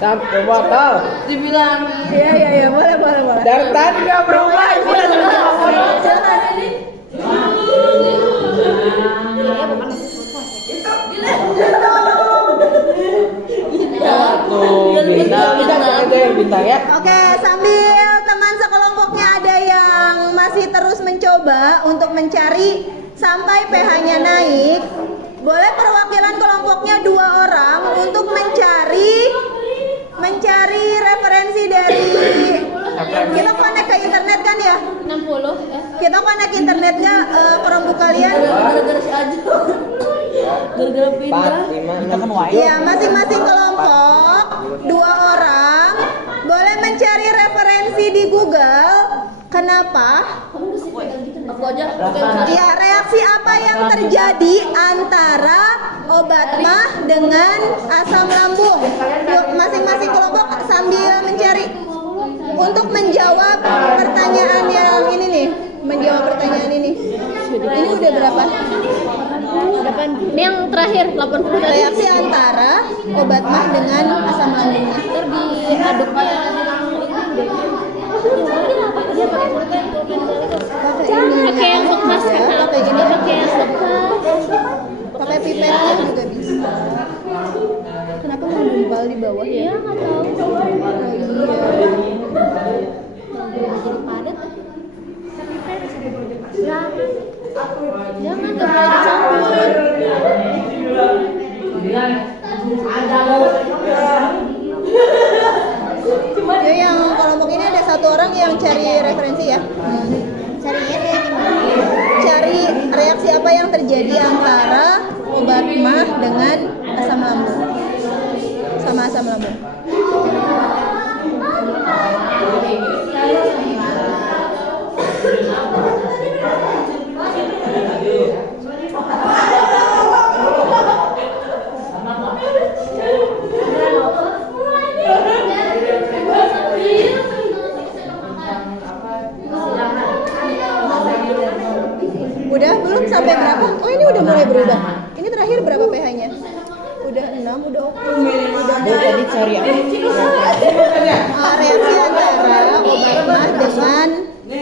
Sampai botol. Dibilang Iya, boleh. Dari tadi nggak berubah. tuh bintang Ada yang bintang ya. Oke, sambil teman sekelompoknya ada yang masih terus mencoba untuk mencari sampai pH-nya naik, boleh perwakilan kelompoknya 2 orang untuk mencari referensi dari kita connect ke internet kan ya? 60 ya. Kita connect internetnya kelompok kalian. Gara-gara si Ajo. Gara-gara pindah. 4, 5, 6, kan wae. Iya, masing-masing kelompok 2 orang boleh mencari referensi di Google. Kenapa? Aku aja. Ya, reaksi apa yang terjadi antara obat mah dengan asam lambung? Yuk, masing-masing kelompok sambil mencari untuk menjawab pertanyaan yang ini nih. Menjawab pertanyaan ini. Ini udah berapa? Ini yang terakhir 80 tadi. Reaksi antara obat mah dengan asam lambung. Diaduknya dia pakai pulpen pakai yang bekas Ya, kan? pakai gini, Pakai yang bekas. pakai pipetnya juga bisa. Kenapa menggumpal di bawah ya? Iya nggak tahu. Jadi padat. Jangan terlalu dicampur. Ya, yang kelompok ini ada 1 orang yang cari referensi ya. Carinya kayak gimana? Cari reaksi apa yang terjadi antara obat mah dengan asam lambung. Sama asam lambung. Udah belum sampai berapa? Oh, ini udah mulai berubah. Ini terakhir berapa pH-nya? Udah 6, udah oke. Udah Tadi cari apa? reaksi antara obat mah dengan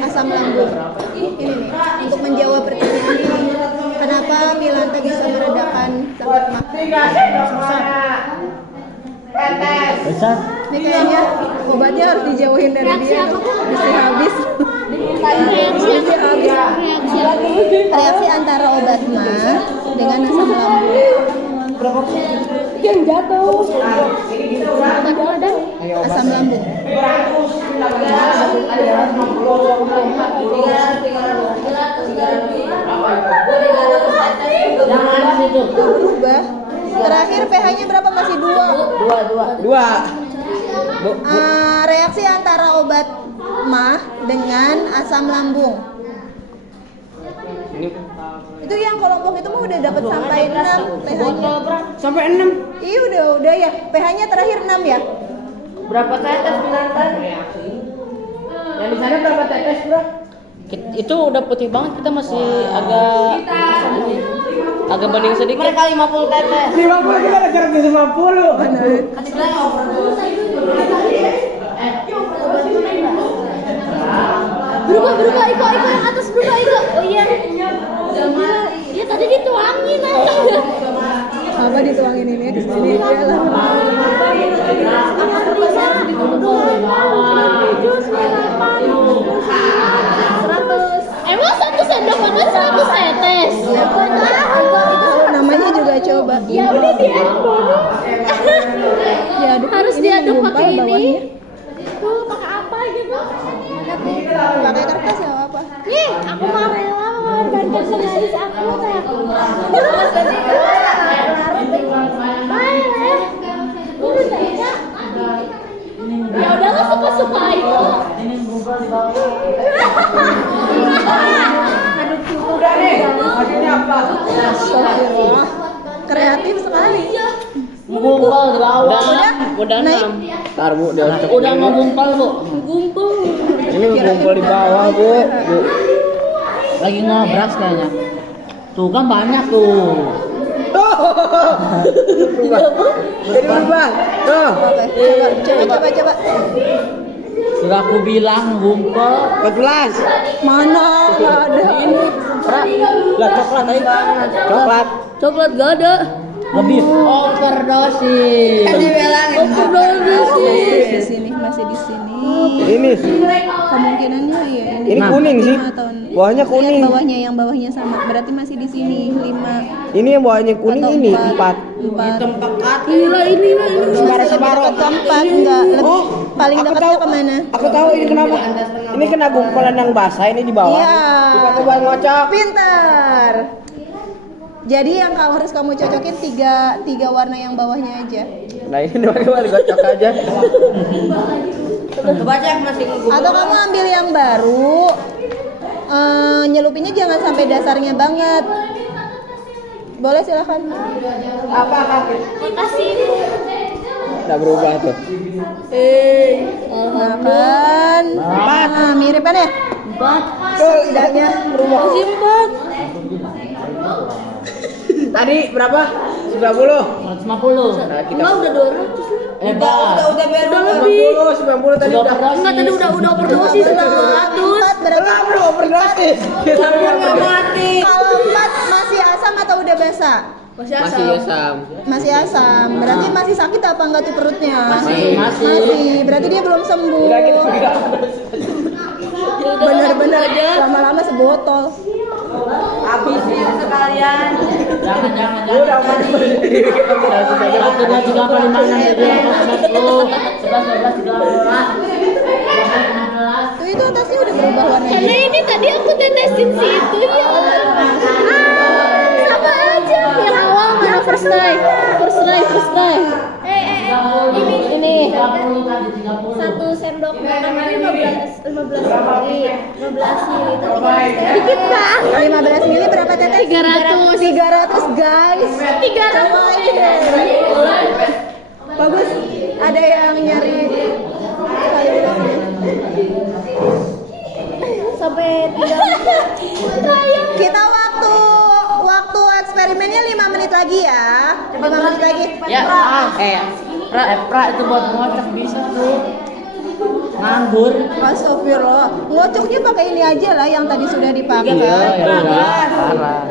asam lambung. Ini nih, untuk menjawab pertanyaan ini. Kenapa Milanta bisa meredakan sakit mah? Besar. Ini kayaknya obatnya harus dijauhin dari dia. Bisa habis. Bisa habis. Reaksi antara obat mah dengan asam lambung. Yang jatuh. Asam lambung. Berubah. Terakhir pH-nya berapa? Masih 2. 2. Reaksi antara obat mah dengan asam lambung. Ini Itu yang kelompok itu mah udah dapat sampai 6 pH-nya. sampai 6. Iya udah ya. pH-nya terakhir 6 ya. Berapa tetes Milanta? Yang di sana berapa tetes, Bro? Itu udah putih banget, kita masih agak bening sedikit. Mereka 50 tetes. 50 kita ada gara 50. Berubah Iko yang atas berubah Iko. Oh iya. Ya tadi dituangin aja. Apa dituangin ini ke sini ya lah. Emang 1 sendok makan 100 tetes. Namanya juga coba. Ya udah diaduk. Diaduk. Harus Ini diaduk menggumpal pakai ini. bawahnya. Tuh pakai apa gitu? Pakai kertas ya apa? Nih, aku mau rela mengorbankan segaris aku teh. Ya udahlah suka-suka itu. Udah nih. Akhirnya apa? Astagfirullah. Kreatif sekali. Ngumpul di bawah. Udah naik. 6. Ntar Bu, dia Udah mau ngumpul, Bu. Ini ngumpul di bawah, Bu. Lagi ngobras kayaknya. Tuh kan banyak tuh. Jadi berubah. Tuh. Oke, coba. Sudah aku bilang ngumpul. 14. Mana? Nggak ada. Lah coklat tadi. Coklat. Coklat gak ada. Lebih overdosis. Di sini, masih di sini. Ini. Kemungkinannya ya ini. Ini kuning sih. 5 tahun. Bawahnya kuning. Yang bawahnya sama. Berarti masih di sini 5 Ini yang bawahnya kuning atau ini 4. 4. Ini. Separuh. Keempat enggak. Paling aku dekatnya tahu. kemana? Aku tahu ini kenapa. Ini kena gumpulan yang basah ini di bawah. Iya. Tiba-tiba ngocok. Pintar. Jadi yang harus kamu cocokin tiga warna yang bawahnya aja. Nah ini bagaimana gocok aja. Coba cek masih Atau kamu ambil yang baru, nyelupinnya jangan sampai dasarnya banget. Boleh silakan. apa? Makasih. Udah berubah tuh. Nah kan, nah, miripan ya? 4. Setidaknya berubah. Masih 4. Tadi berapa? 90. 150. Nah, kita Enggak, udah 200. Udah biar Udah lebih. 90 tadi udah. Enggak, tadi udah overdosis, udah 200. Berarti Belum overdosis. nggak mati. kalau 4 masih asam atau udah basah? Masih asam. Masih asam. Berarti masih sakit apa enggak tuh perutnya? Masih. Berarti dia belum sembuh. Udah kita bilang. Bener-bener lama-lama sebotol. Habisin sekalian. Jangan. Udah mati. Satu, dua, tiga, empat, lima, enam, tujuh, 11, 12, 13, 14. Tuh itu atasnya udah berubah warnanya. Karena ini tadi aku tetesin situ ya. Sama aja. Yang awal mana first try. Ini 1 sendok makan 15 mili. 15 mili itu 300. Dikit banget. 15 mili berapa teteh? 300. 300 guys. 300. Bagus. Ada yang nyari Sampai 3. kita waktu eksperimennya 5 menit lagi ya. 5 menit lagi. Ya, pra itu buat ngocok bisa tuh. Nganggur. Astagfirullah. Ngocoknya pakai ini aja lah yang tadi sudah dipakai. Ya udah, parah.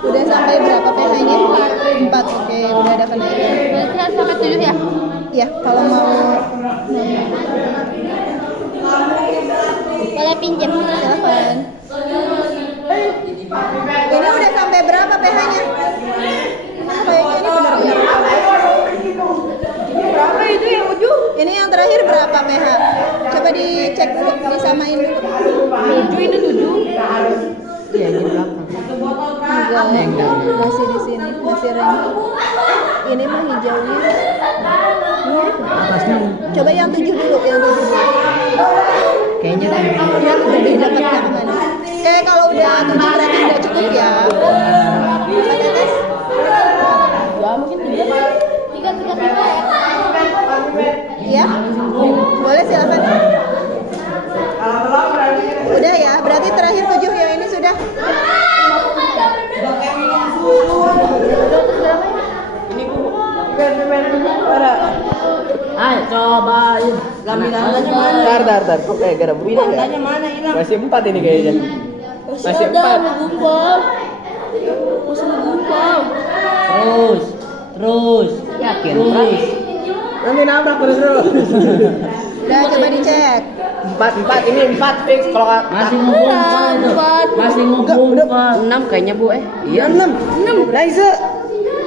Udah sampai berapa pH-nya? 4. Oke, udah ada kenaikan. Berarti harus sampai 7 ya? Ya, kalau mau Boleh pinjam. silakan. Ini udah sampai berapa pH-nya? Kayaknya ini benar-benar. Berapa itu yang ujung? Ini yang terakhir berapa pH? Coba dicek dulu, disamain dulu. 7 ini 7. Iya, di belakang. Enggak, masih di sini, masih rank. Ini mah hijaunya. Coba yang 7 dulu, yang 7 dulu. Kayaknya Yang lebih dekat ke mana? Kalau udah 7 berarti udah cukup ya. Apa tetes? Ya mungkin 3 ya. Iya? Boleh silakan. Udah ya, berarti terakhir 7 yang ini sudah. Ayo cobain. Gamilannya mana? Tar. Oke, gara berubah ya. Mana hilang? Masih 4 ini kayaknya. Masih 4. Terus. Yakin? Terus. Nanti nabrak terus. Udah coba dicek. 4 ini 4 fix kalau Masih ngebongkar itu. Masih ngebongkar. 6 kayaknya Bu Iya 6. Nice.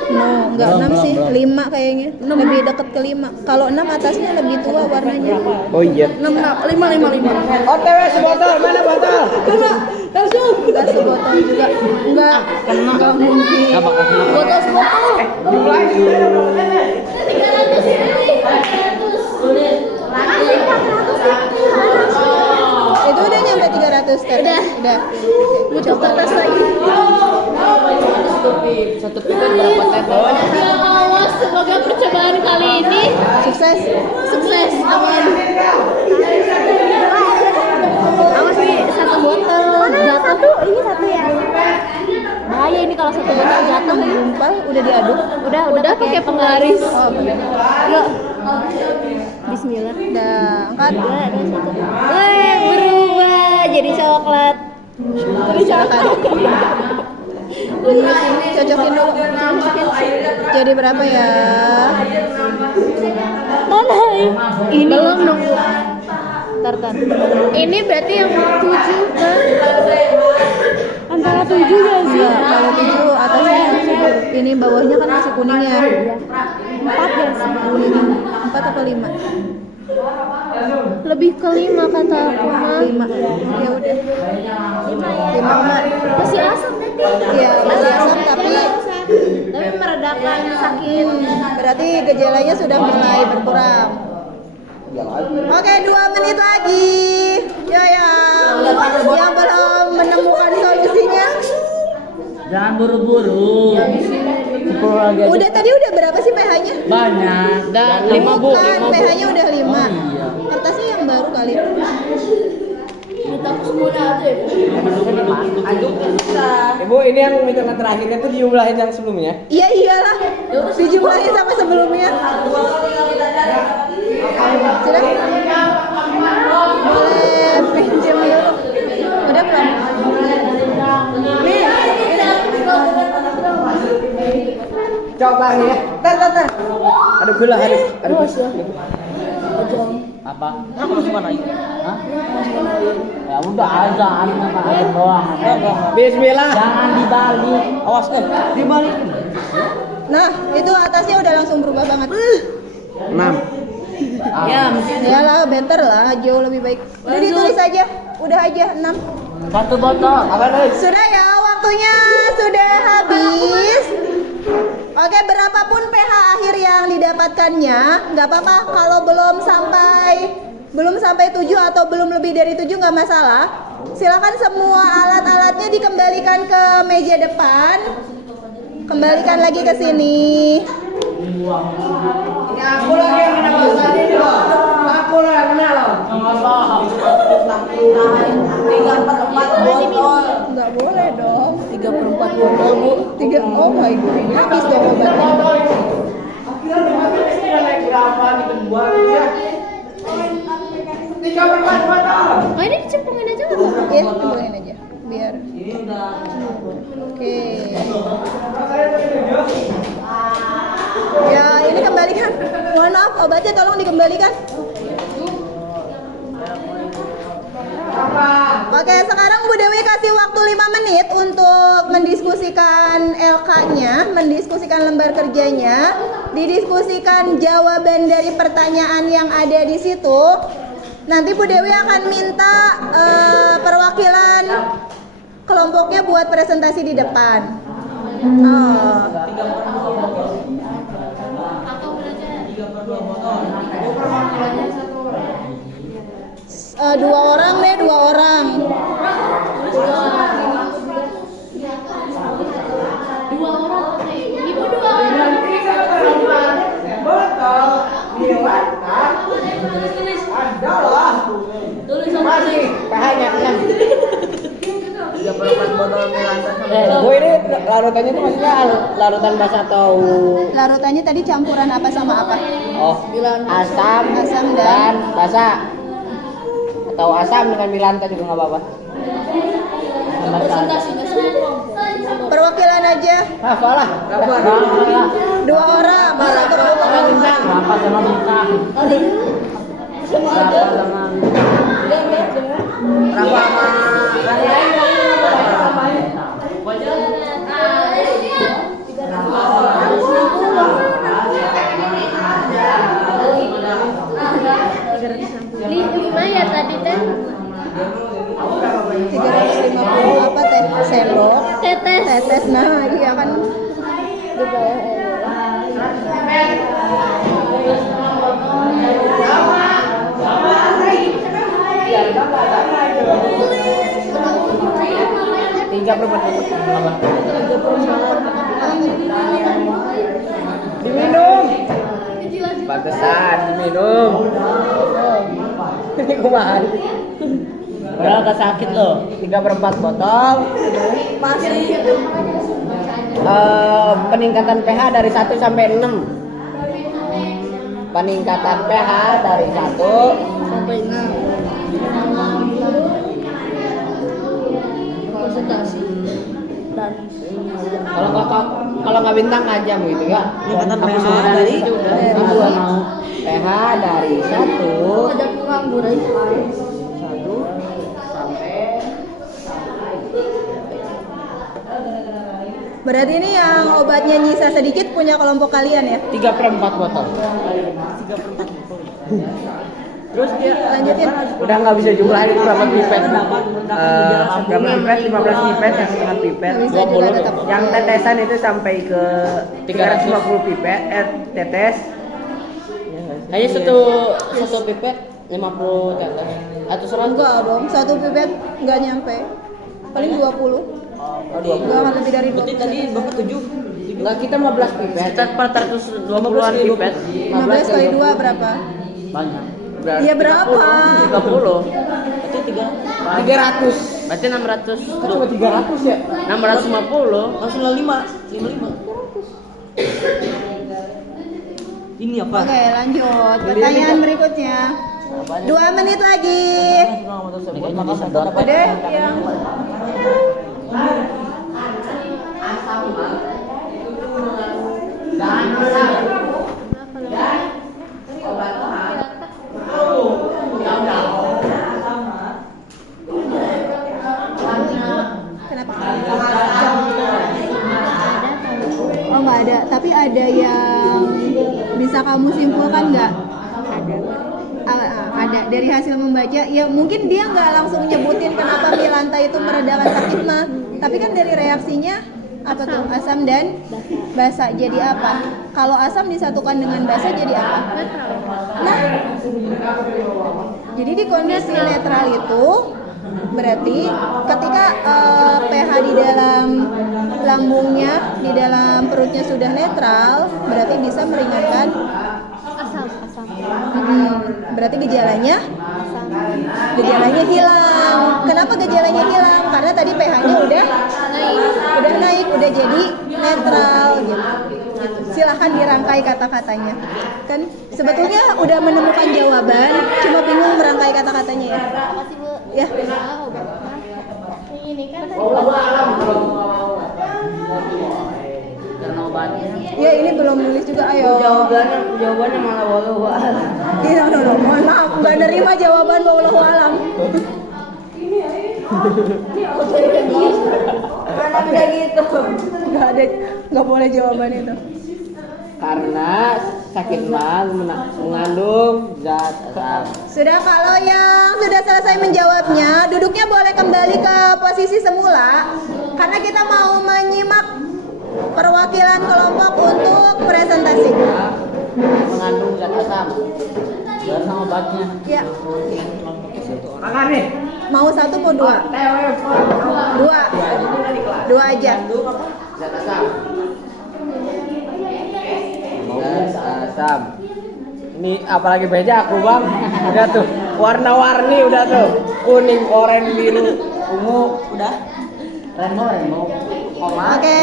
No, enggak Belum, 6 sih, belum. 5 kayaknya. Lebih deket ke 5. Kalau 6 atasnya lebih tua warnanya. Oh iya. 5. OTW sebotol, mana botol? Langsung. Enggak sebotol juga. Enggak. Enggak mungkin. Enggak bakal kena. Botol sebotol. Itu udah nyampe 300 udah. Butuh kertas lagi. Satu pipet berapa tetes? Ya Allah, semoga percobaan kali ini Sukses. aman. Awas nih, 1 botol jatuh tuh. Ini 1 ya. Bahaya ini kalau 1 botol jatuh. Gumpal udah diaduk. Udah pakai penggaris. Oh, benar. Yuk. Bismillah. Udah angkat. Wih, berubah jadi coklat. Silakan. Cocokin dulu. Jadi berapa ya? Mana ini? Belum nunggu. Tar. Ini berarti yang 7 kan? Antara 7 ya sih? Enggak, kalau 7 atasnya yang subur. Ini ini bawahnya kan masih kuning ya. 4 ya sih. 4 apa 5? Lebih ke 5 kata aku mah. 5. Ya udah. 5 mah. Masih asam nanti. Iya, masih asam tapi meredakan sakit. berarti gejalanya sudah mulai berkurang. Oke, 2 menit lagi. Ya yang belum menemukan solusinya. Jangan buru-buru. Udah tadi udah berapa sih pH-nya? Banyak. Dan 5 Bu. Bukan, 5 Bu. pH-nya udah 5. Oh, iya. Kertasnya yang baru kali. Ibu, ini yang hitungan terakhirnya tuh diumlahin yang sebelumnya. Iya iyalah. Dijumlahin sama sebelumnya. Sudah? Boleh pinjam dulu. Udah belum? Nih. Coba nih ya. Tar. Aduh gula, aduh. Apa? Aku masuk mana ini? Hah? Ya udah aja, air doang. Bismillah. Jangan dibalik. Awas dibalik. Nah, itu atasnya udah langsung berubah banget. 6. Ya, mesti Ya lah, better lah, jauh lebih baik. Udah ditulis aja, udah aja 6. 1 botol. Sudah ya, waktunya sudah habis. Oke, berapapun pH akhir yang didapatkannya, nggak apa-apa kalau belum sampai 7 atau belum lebih dari 7 nggak masalah. Silakan semua alat-alatnya dikembalikan ke meja depan. Kembalikan lagi ke sini. Ini aku lagi yang kena bahasanya ini loh. Aku lah yang kena loh. 3/4 botol. Nggak boleh dong. 3/4 botol Bu. 3, oh my god, habis dong obatnya. Berapa gitu buat ya? 3/4 botol. Oh ini dicemplungin aja nggak Pak? Ya, cemplungin aja, biar. Oke. Ya, ini kembalikan. Mohon maaf, obatnya tolong dikembalikan. Oke, sekarang Bu Dewi kasih waktu 5 menit untuk mendiskusikan LK-nya, mendiskusikan lembar kerjanya, didiskusikan jawaban dari pertanyaan yang ada di situ. Nanti Bu Dewi akan minta perwakilan kelompoknya buat presentasi di depan. Oh. Dua orang deh, 2 orang. Ibu 2 orang. Botol adalah masih pH-nya 6. 3/4 botol Milanta. Bu, ini larutannya itu maksudnya larutan basah atau Larutannya tadi campuran apa sama apa? asam dan basah atau asam dengan Milanta juga nggak apa-apa. Perwakilan aja. Hafalah. 2 orang. Satu kelompok. Berapa sama bintang? Berapa sama Berapa Lima ya tadi teh. 350 apa teh? Sendok. Tetes. Tetes. Nah, iya kan. Juga ya. diminum. Pantesan diminum. Ini kumaha? Padahal gak sakit loh. 3/4 botol. Masih peningkatan pH dari 1 sampai 6. Peningkatan pH dari 1 sampai 6. Konsentrasi dan Kalau nggak bintang aja gitu ya. Peningkatan pH dari pH dari 1 ada penganggur aja. sampai Berarti ini yang obatnya nyisa sedikit punya kelompok kalian ya? 3/4 botol. Terus dia Lanjutin. udah nggak bisa jumlahin berapa pipet. Berapa pipet? 15 pipet yang setengah pipet. Nggak bisa juga tetap. Yang tetesan itu sampai ke 350 pipet tetes. Hanya satu pipet 50 ke atas. Atau 100. Enggak dong, satu pipet nggak nyampe. Paling 20. Enggak akan lebih dari 20. Tadi Bapak 7. Enggak, kita 15 pipet. Sekitar 420-an pipet. 15 kali 2 berapa? Banyak. Iya berapa? 30. Berarti 300. Berarti 600. Kan cuma 300 ya? 650. Langsung 55. Ini apa? Oke lanjut, pertanyaan berikutnya 2 menit lagi. Udah yang kenapa? Oh nggak ada, tapi ada yang bisa kamu simpulkan nggak? Ada dari hasil membaca ya mungkin dia nggak langsung nyebutin kenapa Milanta itu meredakan sakit mah, tapi kan dari reaksinya apa tuh asam dan basa jadi apa? Kalau asam disatukan dengan basa jadi apa? Nah, jadi di kondisi netral itu berarti ketika pH di dalam lambungnya, di dalam perutnya sudah netral, berarti bisa meringankan Asam. berarti gejalanya hilang. Kenapa gejalanya hilang? Karena tadi pH-nya udah naik, udah jadi netral gitu. Silahkan dirangkai kata-katanya. Kan sebetulnya udah menemukan jawaban, cuma bingung merangkai kata-katanya ya. Makasih Bu. Ya. Ini kan tadi Karena obatnya. Ya ini belum nulis juga, ayo. Jawabannya malah walau alam. Iya, no, mohon maaf, nggak nerima jawaban wallahu alam. Mana udah gitu. Nggak boleh jawaban itu. Karena sakit mah mengandung zat asam. Sudah, kalau yang sudah selesai menjawabnya, duduknya boleh kembali ke posisi semula karena kita mau menyimak perwakilan kelompok untuk presentasi. Mengandung zat asam. Sama obatnya. Ya, Makan nih. mau 1 mau 2? 2 aja. Zat asam. Zat asam. Ini apalagi beja aku bang. Udah tuh warna-warni udah tuh kuning, oranye, biru, ungu udah. Rainbow. Oke,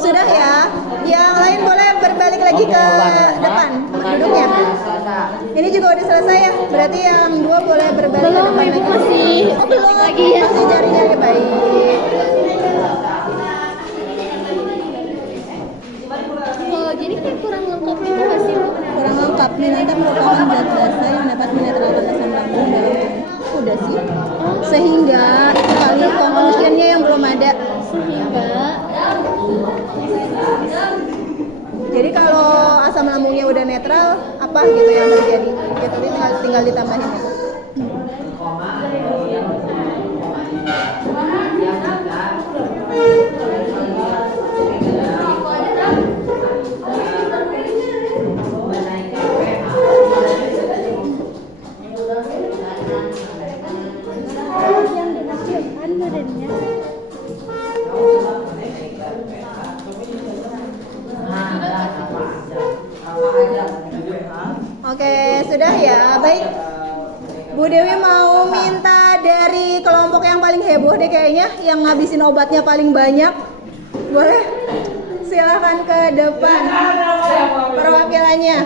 sudah ya. Yang lain boleh berbalik lagi ke depan duduknya. Ini juga udah selesai ya. Berarti yang 2 boleh berbalik ke belum depan Ibu lagi. masih Belum lagi ya. masih nyari-nyari baik. Oh, jadi kayak kurang lengkap gitu hasil. Kurang lengkap. Milanta merupakan zat basa yang dapat menetralkan asam lambung dalam tubuh. Udah sih. Sehingga itu kali conclusionnya yang belum ada. Sehingga Jadi kalau asam lambungnya udah netral, apa gitu yang terjadi? Gitu tinggal ditambahin. yang dihasilkan badannya Oke, sudah ya. Baik. Bu Dewi mau minta dari kelompok yang paling heboh deh kayaknya, yang ngabisin obatnya paling banyak. Boleh? Silakan ke depan. Perwakilannya.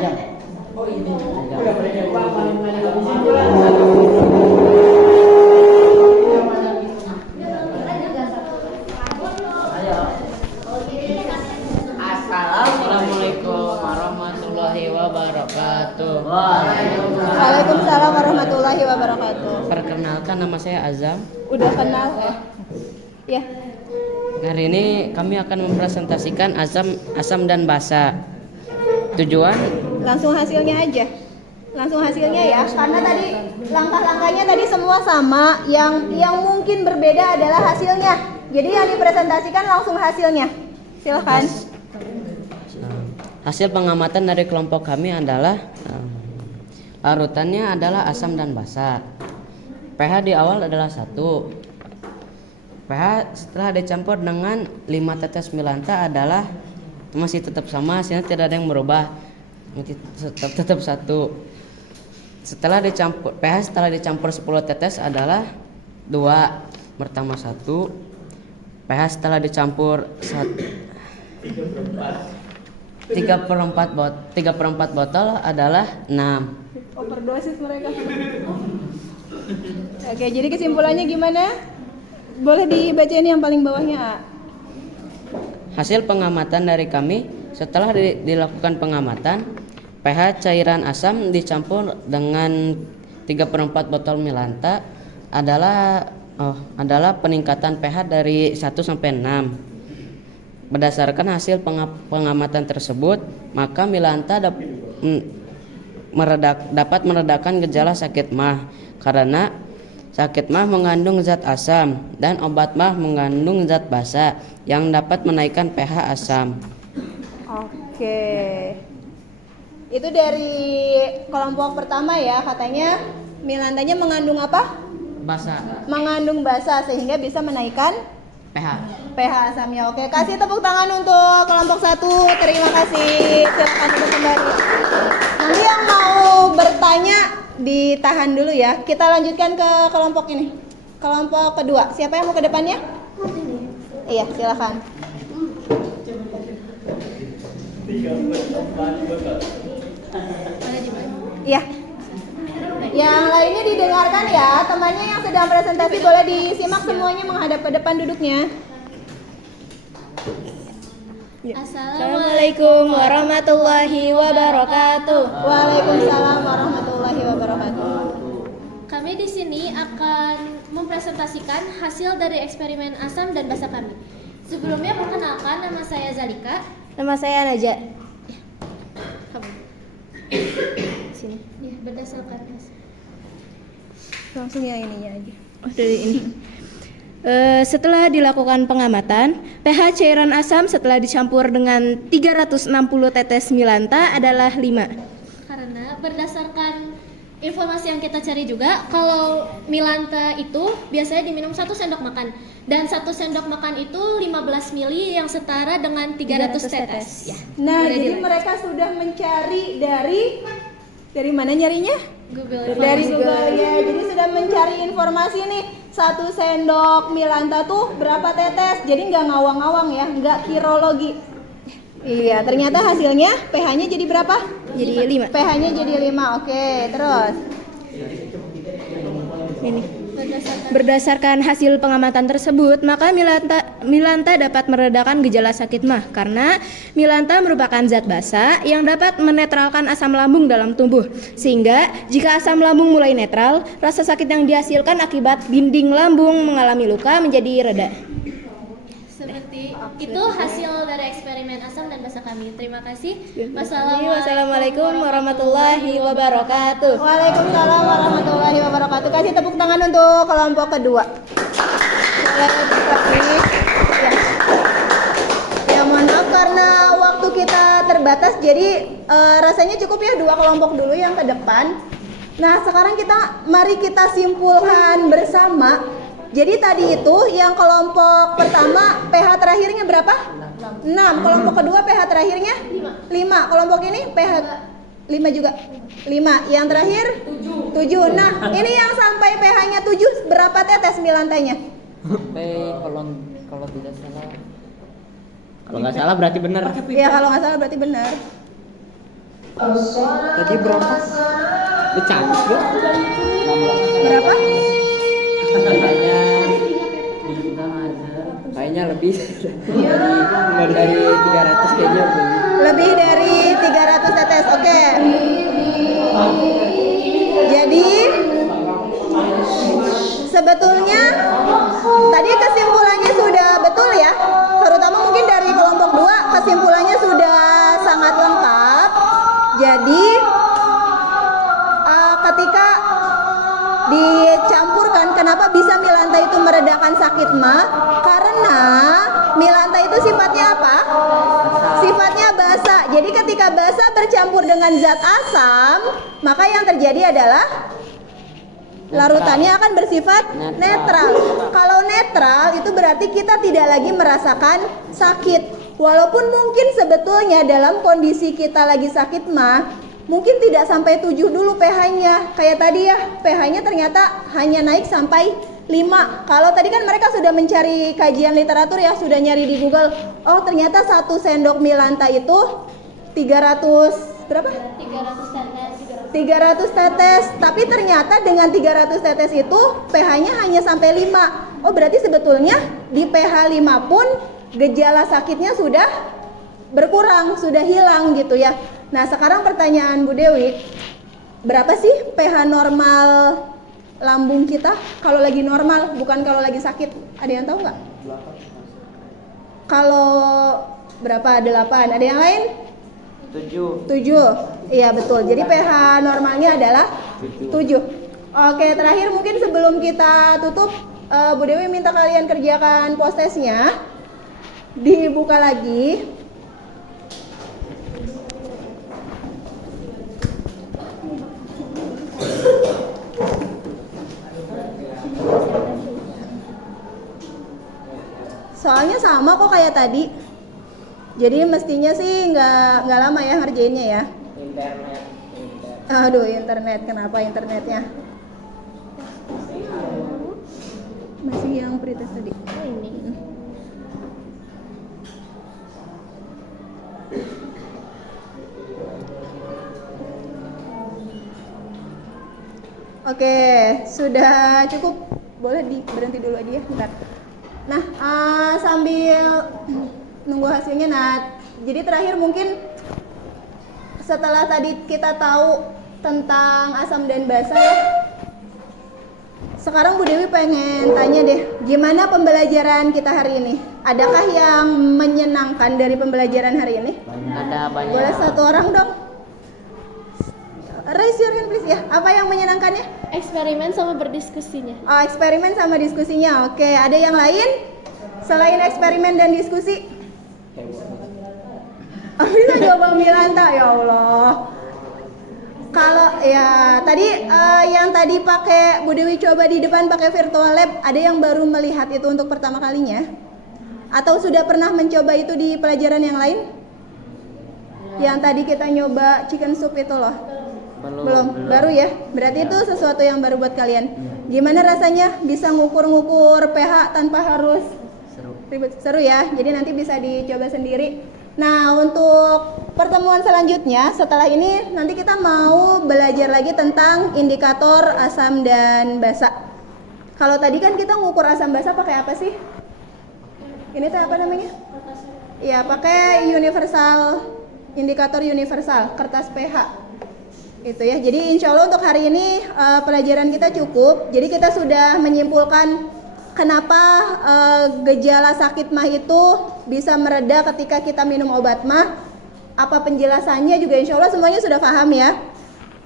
Assalamualaikum warahmatullahi wabarakatuh. Waalaikumsalam warahmatullahi wabarakatuh. Perkenalkan nama saya Azam. Udah kenal ya? Ya. Hari ini kami akan mempresentasikan asam dan basa. Tujuan Langsung hasilnya aja. Langsung hasilnya ya. Karena tadi langkah-langkahnya tadi semua sama. Yang mungkin berbeda adalah hasilnya. Jadi yang dipresentasikan langsung hasilnya. Silahkan. hasil pengamatan dari kelompok kami adalah larutannya adalah asam dan basa. pH di awal adalah 1. pH setelah dicampur dengan 5 tetes milanta adalah masih tetap sama, hasilnya tidak ada yang berubah, tetap 1. Setelah dicampur pH setelah dicampur 10 tetes adalah 2 pertama 1. pH setelah dicampur 3/4 botol adalah 6. Overdosis mereka. Oke, jadi kesimpulannya gimana? Boleh dibacain yang paling bawahnya, A. Hasil pengamatan dari kami setelah dilakukan pengamatan, pH cairan asam dicampur dengan 3/4 botol milanta adalah peningkatan pH dari 1 sampai 6. Berdasarkan hasil pengamatan tersebut, maka milanta dapat meredakan gejala sakit MAH karena sakit MAH mengandung zat asam dan obat MAH mengandung zat basa yang dapat menaikkan pH asam. Oke. Itu dari kelompok pertama ya, katanya milantanya mengandung apa? Basa. Mengandung basa sehingga bisa menaikkan pH asamnya. Oke, kasih tepuk tangan untuk kelompok 1. Terima kasih. Silakan duduk kembali. Nanti yang mau bertanya ditahan dulu ya. Kita lanjutkan ke kelompok ini. Kelompok kedua. Siapa yang mau ke depannya? Iya, silakan. Iya. Yang lainnya didengarkan ya, temannya yang sedang presentasi boleh disimak semuanya menghadap ke depan duduknya. Assalamualaikum warahmatullahi wabarakatuh. Waalaikumsalam warahmatullahi wabarakatuh. Kami di sini akan mempresentasikan hasil dari eksperimen asam dan basa kami. Sebelumnya perkenalkan, nama saya Zalika. Nama saya Naja. Kamu. Sini. Ya, berdasarkan hasil. Langsung yang ininya aja. Oh, dari ini. Setelah dilakukan pengamatan, pH cairan asam setelah dicampur dengan 360 tetes milanta adalah 5. Karena berdasarkan informasi yang kita cari juga, kalau milanta itu biasanya diminum 1 sendok makan, dan 1 sendok makan itu 15 mili yang setara dengan 300 tetes. Ya. Nah, Boleh jadi dilihat. mereka sudah mencari dari mana nyarinya? Google. Dari Google ya. Jadi sudah mencari informasi nih. 1 sendok milanta tuh berapa tetes? Jadi nggak ngawang-ngawang ya, nggak kirologi. Iya, ternyata hasilnya pH-nya jadi berapa? Jadi 5. pH-nya jadi 5. Oke, terus. Ini. Berdasarkan hasil pengamatan tersebut, maka milanta dapat meredakan gejala sakit MAH karena milanta merupakan zat basa yang dapat menetralkan asam lambung dalam tubuh. Sehingga jika asam lambung mulai netral, rasa sakit yang dihasilkan akibat dinding lambung mengalami luka menjadi reda. Seperti itu hasil dari eksperimen asam dan basa kami. Terima kasih. Wassalamualaikum warahmatullahi wabarakatuh. Waalaikumsalam warahmatullahi wabarakatuh. Kasih tepuk tangan untuk kelompok kedua. Boleh lagi. Ya, mohon maaf karena waktu kita terbatas, jadi rasanya cukup ya 2 kelompok dulu yang ke depan. Nah, sekarang mari kita simpulkan bersama. Jadi tadi itu yang kelompok pertama pH terakhirnya berapa? 6. Kelompok kedua pH terakhirnya 5. Kelompok ini pH 5 juga. 5. Yang terakhir 7. Nah, ini yang sampai pH-nya 7 berapa tetes milantanya? Sampai kalau tidak salah. Kalau nggak salah berarti benar. Ya, kalau nggak salah berarti benar. Tadi berapa? Dicampur bro. Berapa? Kayaknya lebih dari 300 kayaknya Lebih dari 300 tetes. Oke. Jadi sebetulnya tadi kesimpulannya sudah betul ya. itu meredakan sakit mah? Karena milanta itu sifatnya apa? Sifatnya basa. Jadi ketika basa bercampur dengan zat asam, maka yang terjadi adalah larutannya akan bersifat netral. Kalau netral itu berarti kita tidak lagi merasakan sakit. Walaupun mungkin sebetulnya dalam kondisi kita lagi sakit mah mungkin tidak sampai 7 dulu pH-nya. Kayak tadi ya, pH-nya ternyata hanya naik sampai 5. Kalau tadi kan mereka sudah mencari kajian literatur ya, sudah nyari di Google. Oh, ternyata 1 sendok milanta itu 300 berapa? 300 tetes. 300 tetes. Tapi ternyata dengan 300 tetes itu pH-nya hanya sampai 5. Oh, berarti sebetulnya di pH 5 pun gejala sakitnya sudah berkurang, sudah hilang gitu ya. Nah, sekarang pertanyaan Bu Dewi, berapa sih pH normal lambung kita kalau lagi normal, bukan kalau lagi sakit? Ada yang tahu nggak? Kalau berapa? 8. Ada yang lain? 7. Iya betul. Jadi pH normalnya adalah 7. Oke, terakhir mungkin sebelum kita tutup, Bu Dewi minta kalian kerjakan postesnya. Dibuka lagi. Soalnya sama kok kayak tadi. Jadi mestinya sih nggak lama ya ngerjainnya ya. Aduh, internet. Kenapa internetnya? Masih yang pretest tadi. Oh, ini. Oke, sudah cukup. Boleh berhenti dulu aja ya, bentar. Nah, sambil nunggu hasilnya, jadi terakhir mungkin setelah tadi kita tahu tentang asam dan basa ya, sekarang Bu Dewi pengen tanya deh, gimana pembelajaran kita hari ini? Adakah yang menyenangkan dari pembelajaran hari ini? Ada banyak. Boleh satu orang dong? Raise your hand please ya. Apa yang menyenangkannya? Eksperimen sama berdiskusinya. Oh, eksperimen sama diskusinya. Oke, ada yang lain selain eksperimen dan diskusi? Bisa coba milanta, ya Allah. Kalau ya tadi yang tadi pakai Bu Dewi coba di depan pakai virtual lab, ada yang baru melihat itu untuk pertama kalinya? Atau sudah pernah mencoba itu di pelajaran yang lain? Yang tadi kita nyoba chicken soup itu loh. Belum. Baru ya? Berarti itu sesuatu yang baru buat kalian. Gimana rasanya bisa ngukur-ngukur pH tanpa harus ribet? Seru ya? Jadi nanti bisa dicoba sendiri. Nah, untuk pertemuan selanjutnya setelah ini nanti kita mau belajar lagi tentang indikator asam dan basa. Kalau tadi kan kita ngukur asam basa pakai apa sih? Ini tuh apa namanya? Iya, pakai indikator universal, kertas pH. Itu ya. Jadi insya Allah untuk hari ini pelajaran kita cukup. Jadi kita sudah menyimpulkan kenapa gejala sakit mah itu bisa mereda ketika kita minum obat mah. Apa penjelasannya juga insya Allah semuanya sudah paham ya.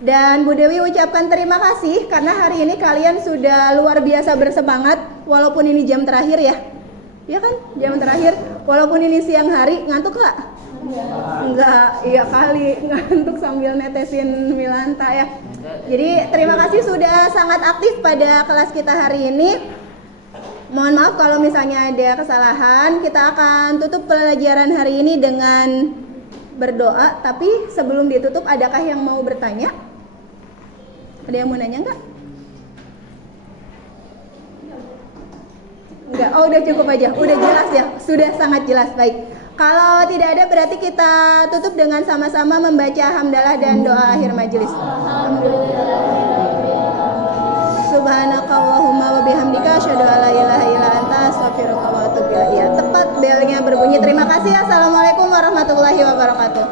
Dan Bu Dewi ucapkan terima kasih karena hari ini kalian sudah luar biasa bersemangat walaupun ini jam terakhir ya. Ya kan? Jam terakhir. Walaupun ini siang hari, ngantuk nggak? Enggak, iya kali ngantuk sambil netesin milanta ya. Jadi terima kasih sudah sangat aktif pada kelas kita hari ini. Mohon maaf kalau misalnya ada kesalahan. Kita akan tutup pelajaran hari ini dengan berdoa. Tapi sebelum ditutup, adakah yang mau bertanya? Ada yang mau nanya nggak? Enggak, oh udah cukup aja, udah jelas ya, sudah sangat jelas, baik. Kalau tidak ada berarti kita tutup dengan sama-sama membaca hamdalah dan doa akhir majelis. Subhanakallahumma wa bihamdika asyhadu an la ilaha illa anta astaghfiruka wa atubu ilaik. Ya, tepat belnya berbunyi. Terima kasih. Assalamualaikum warahmatullahi wabarakatuh.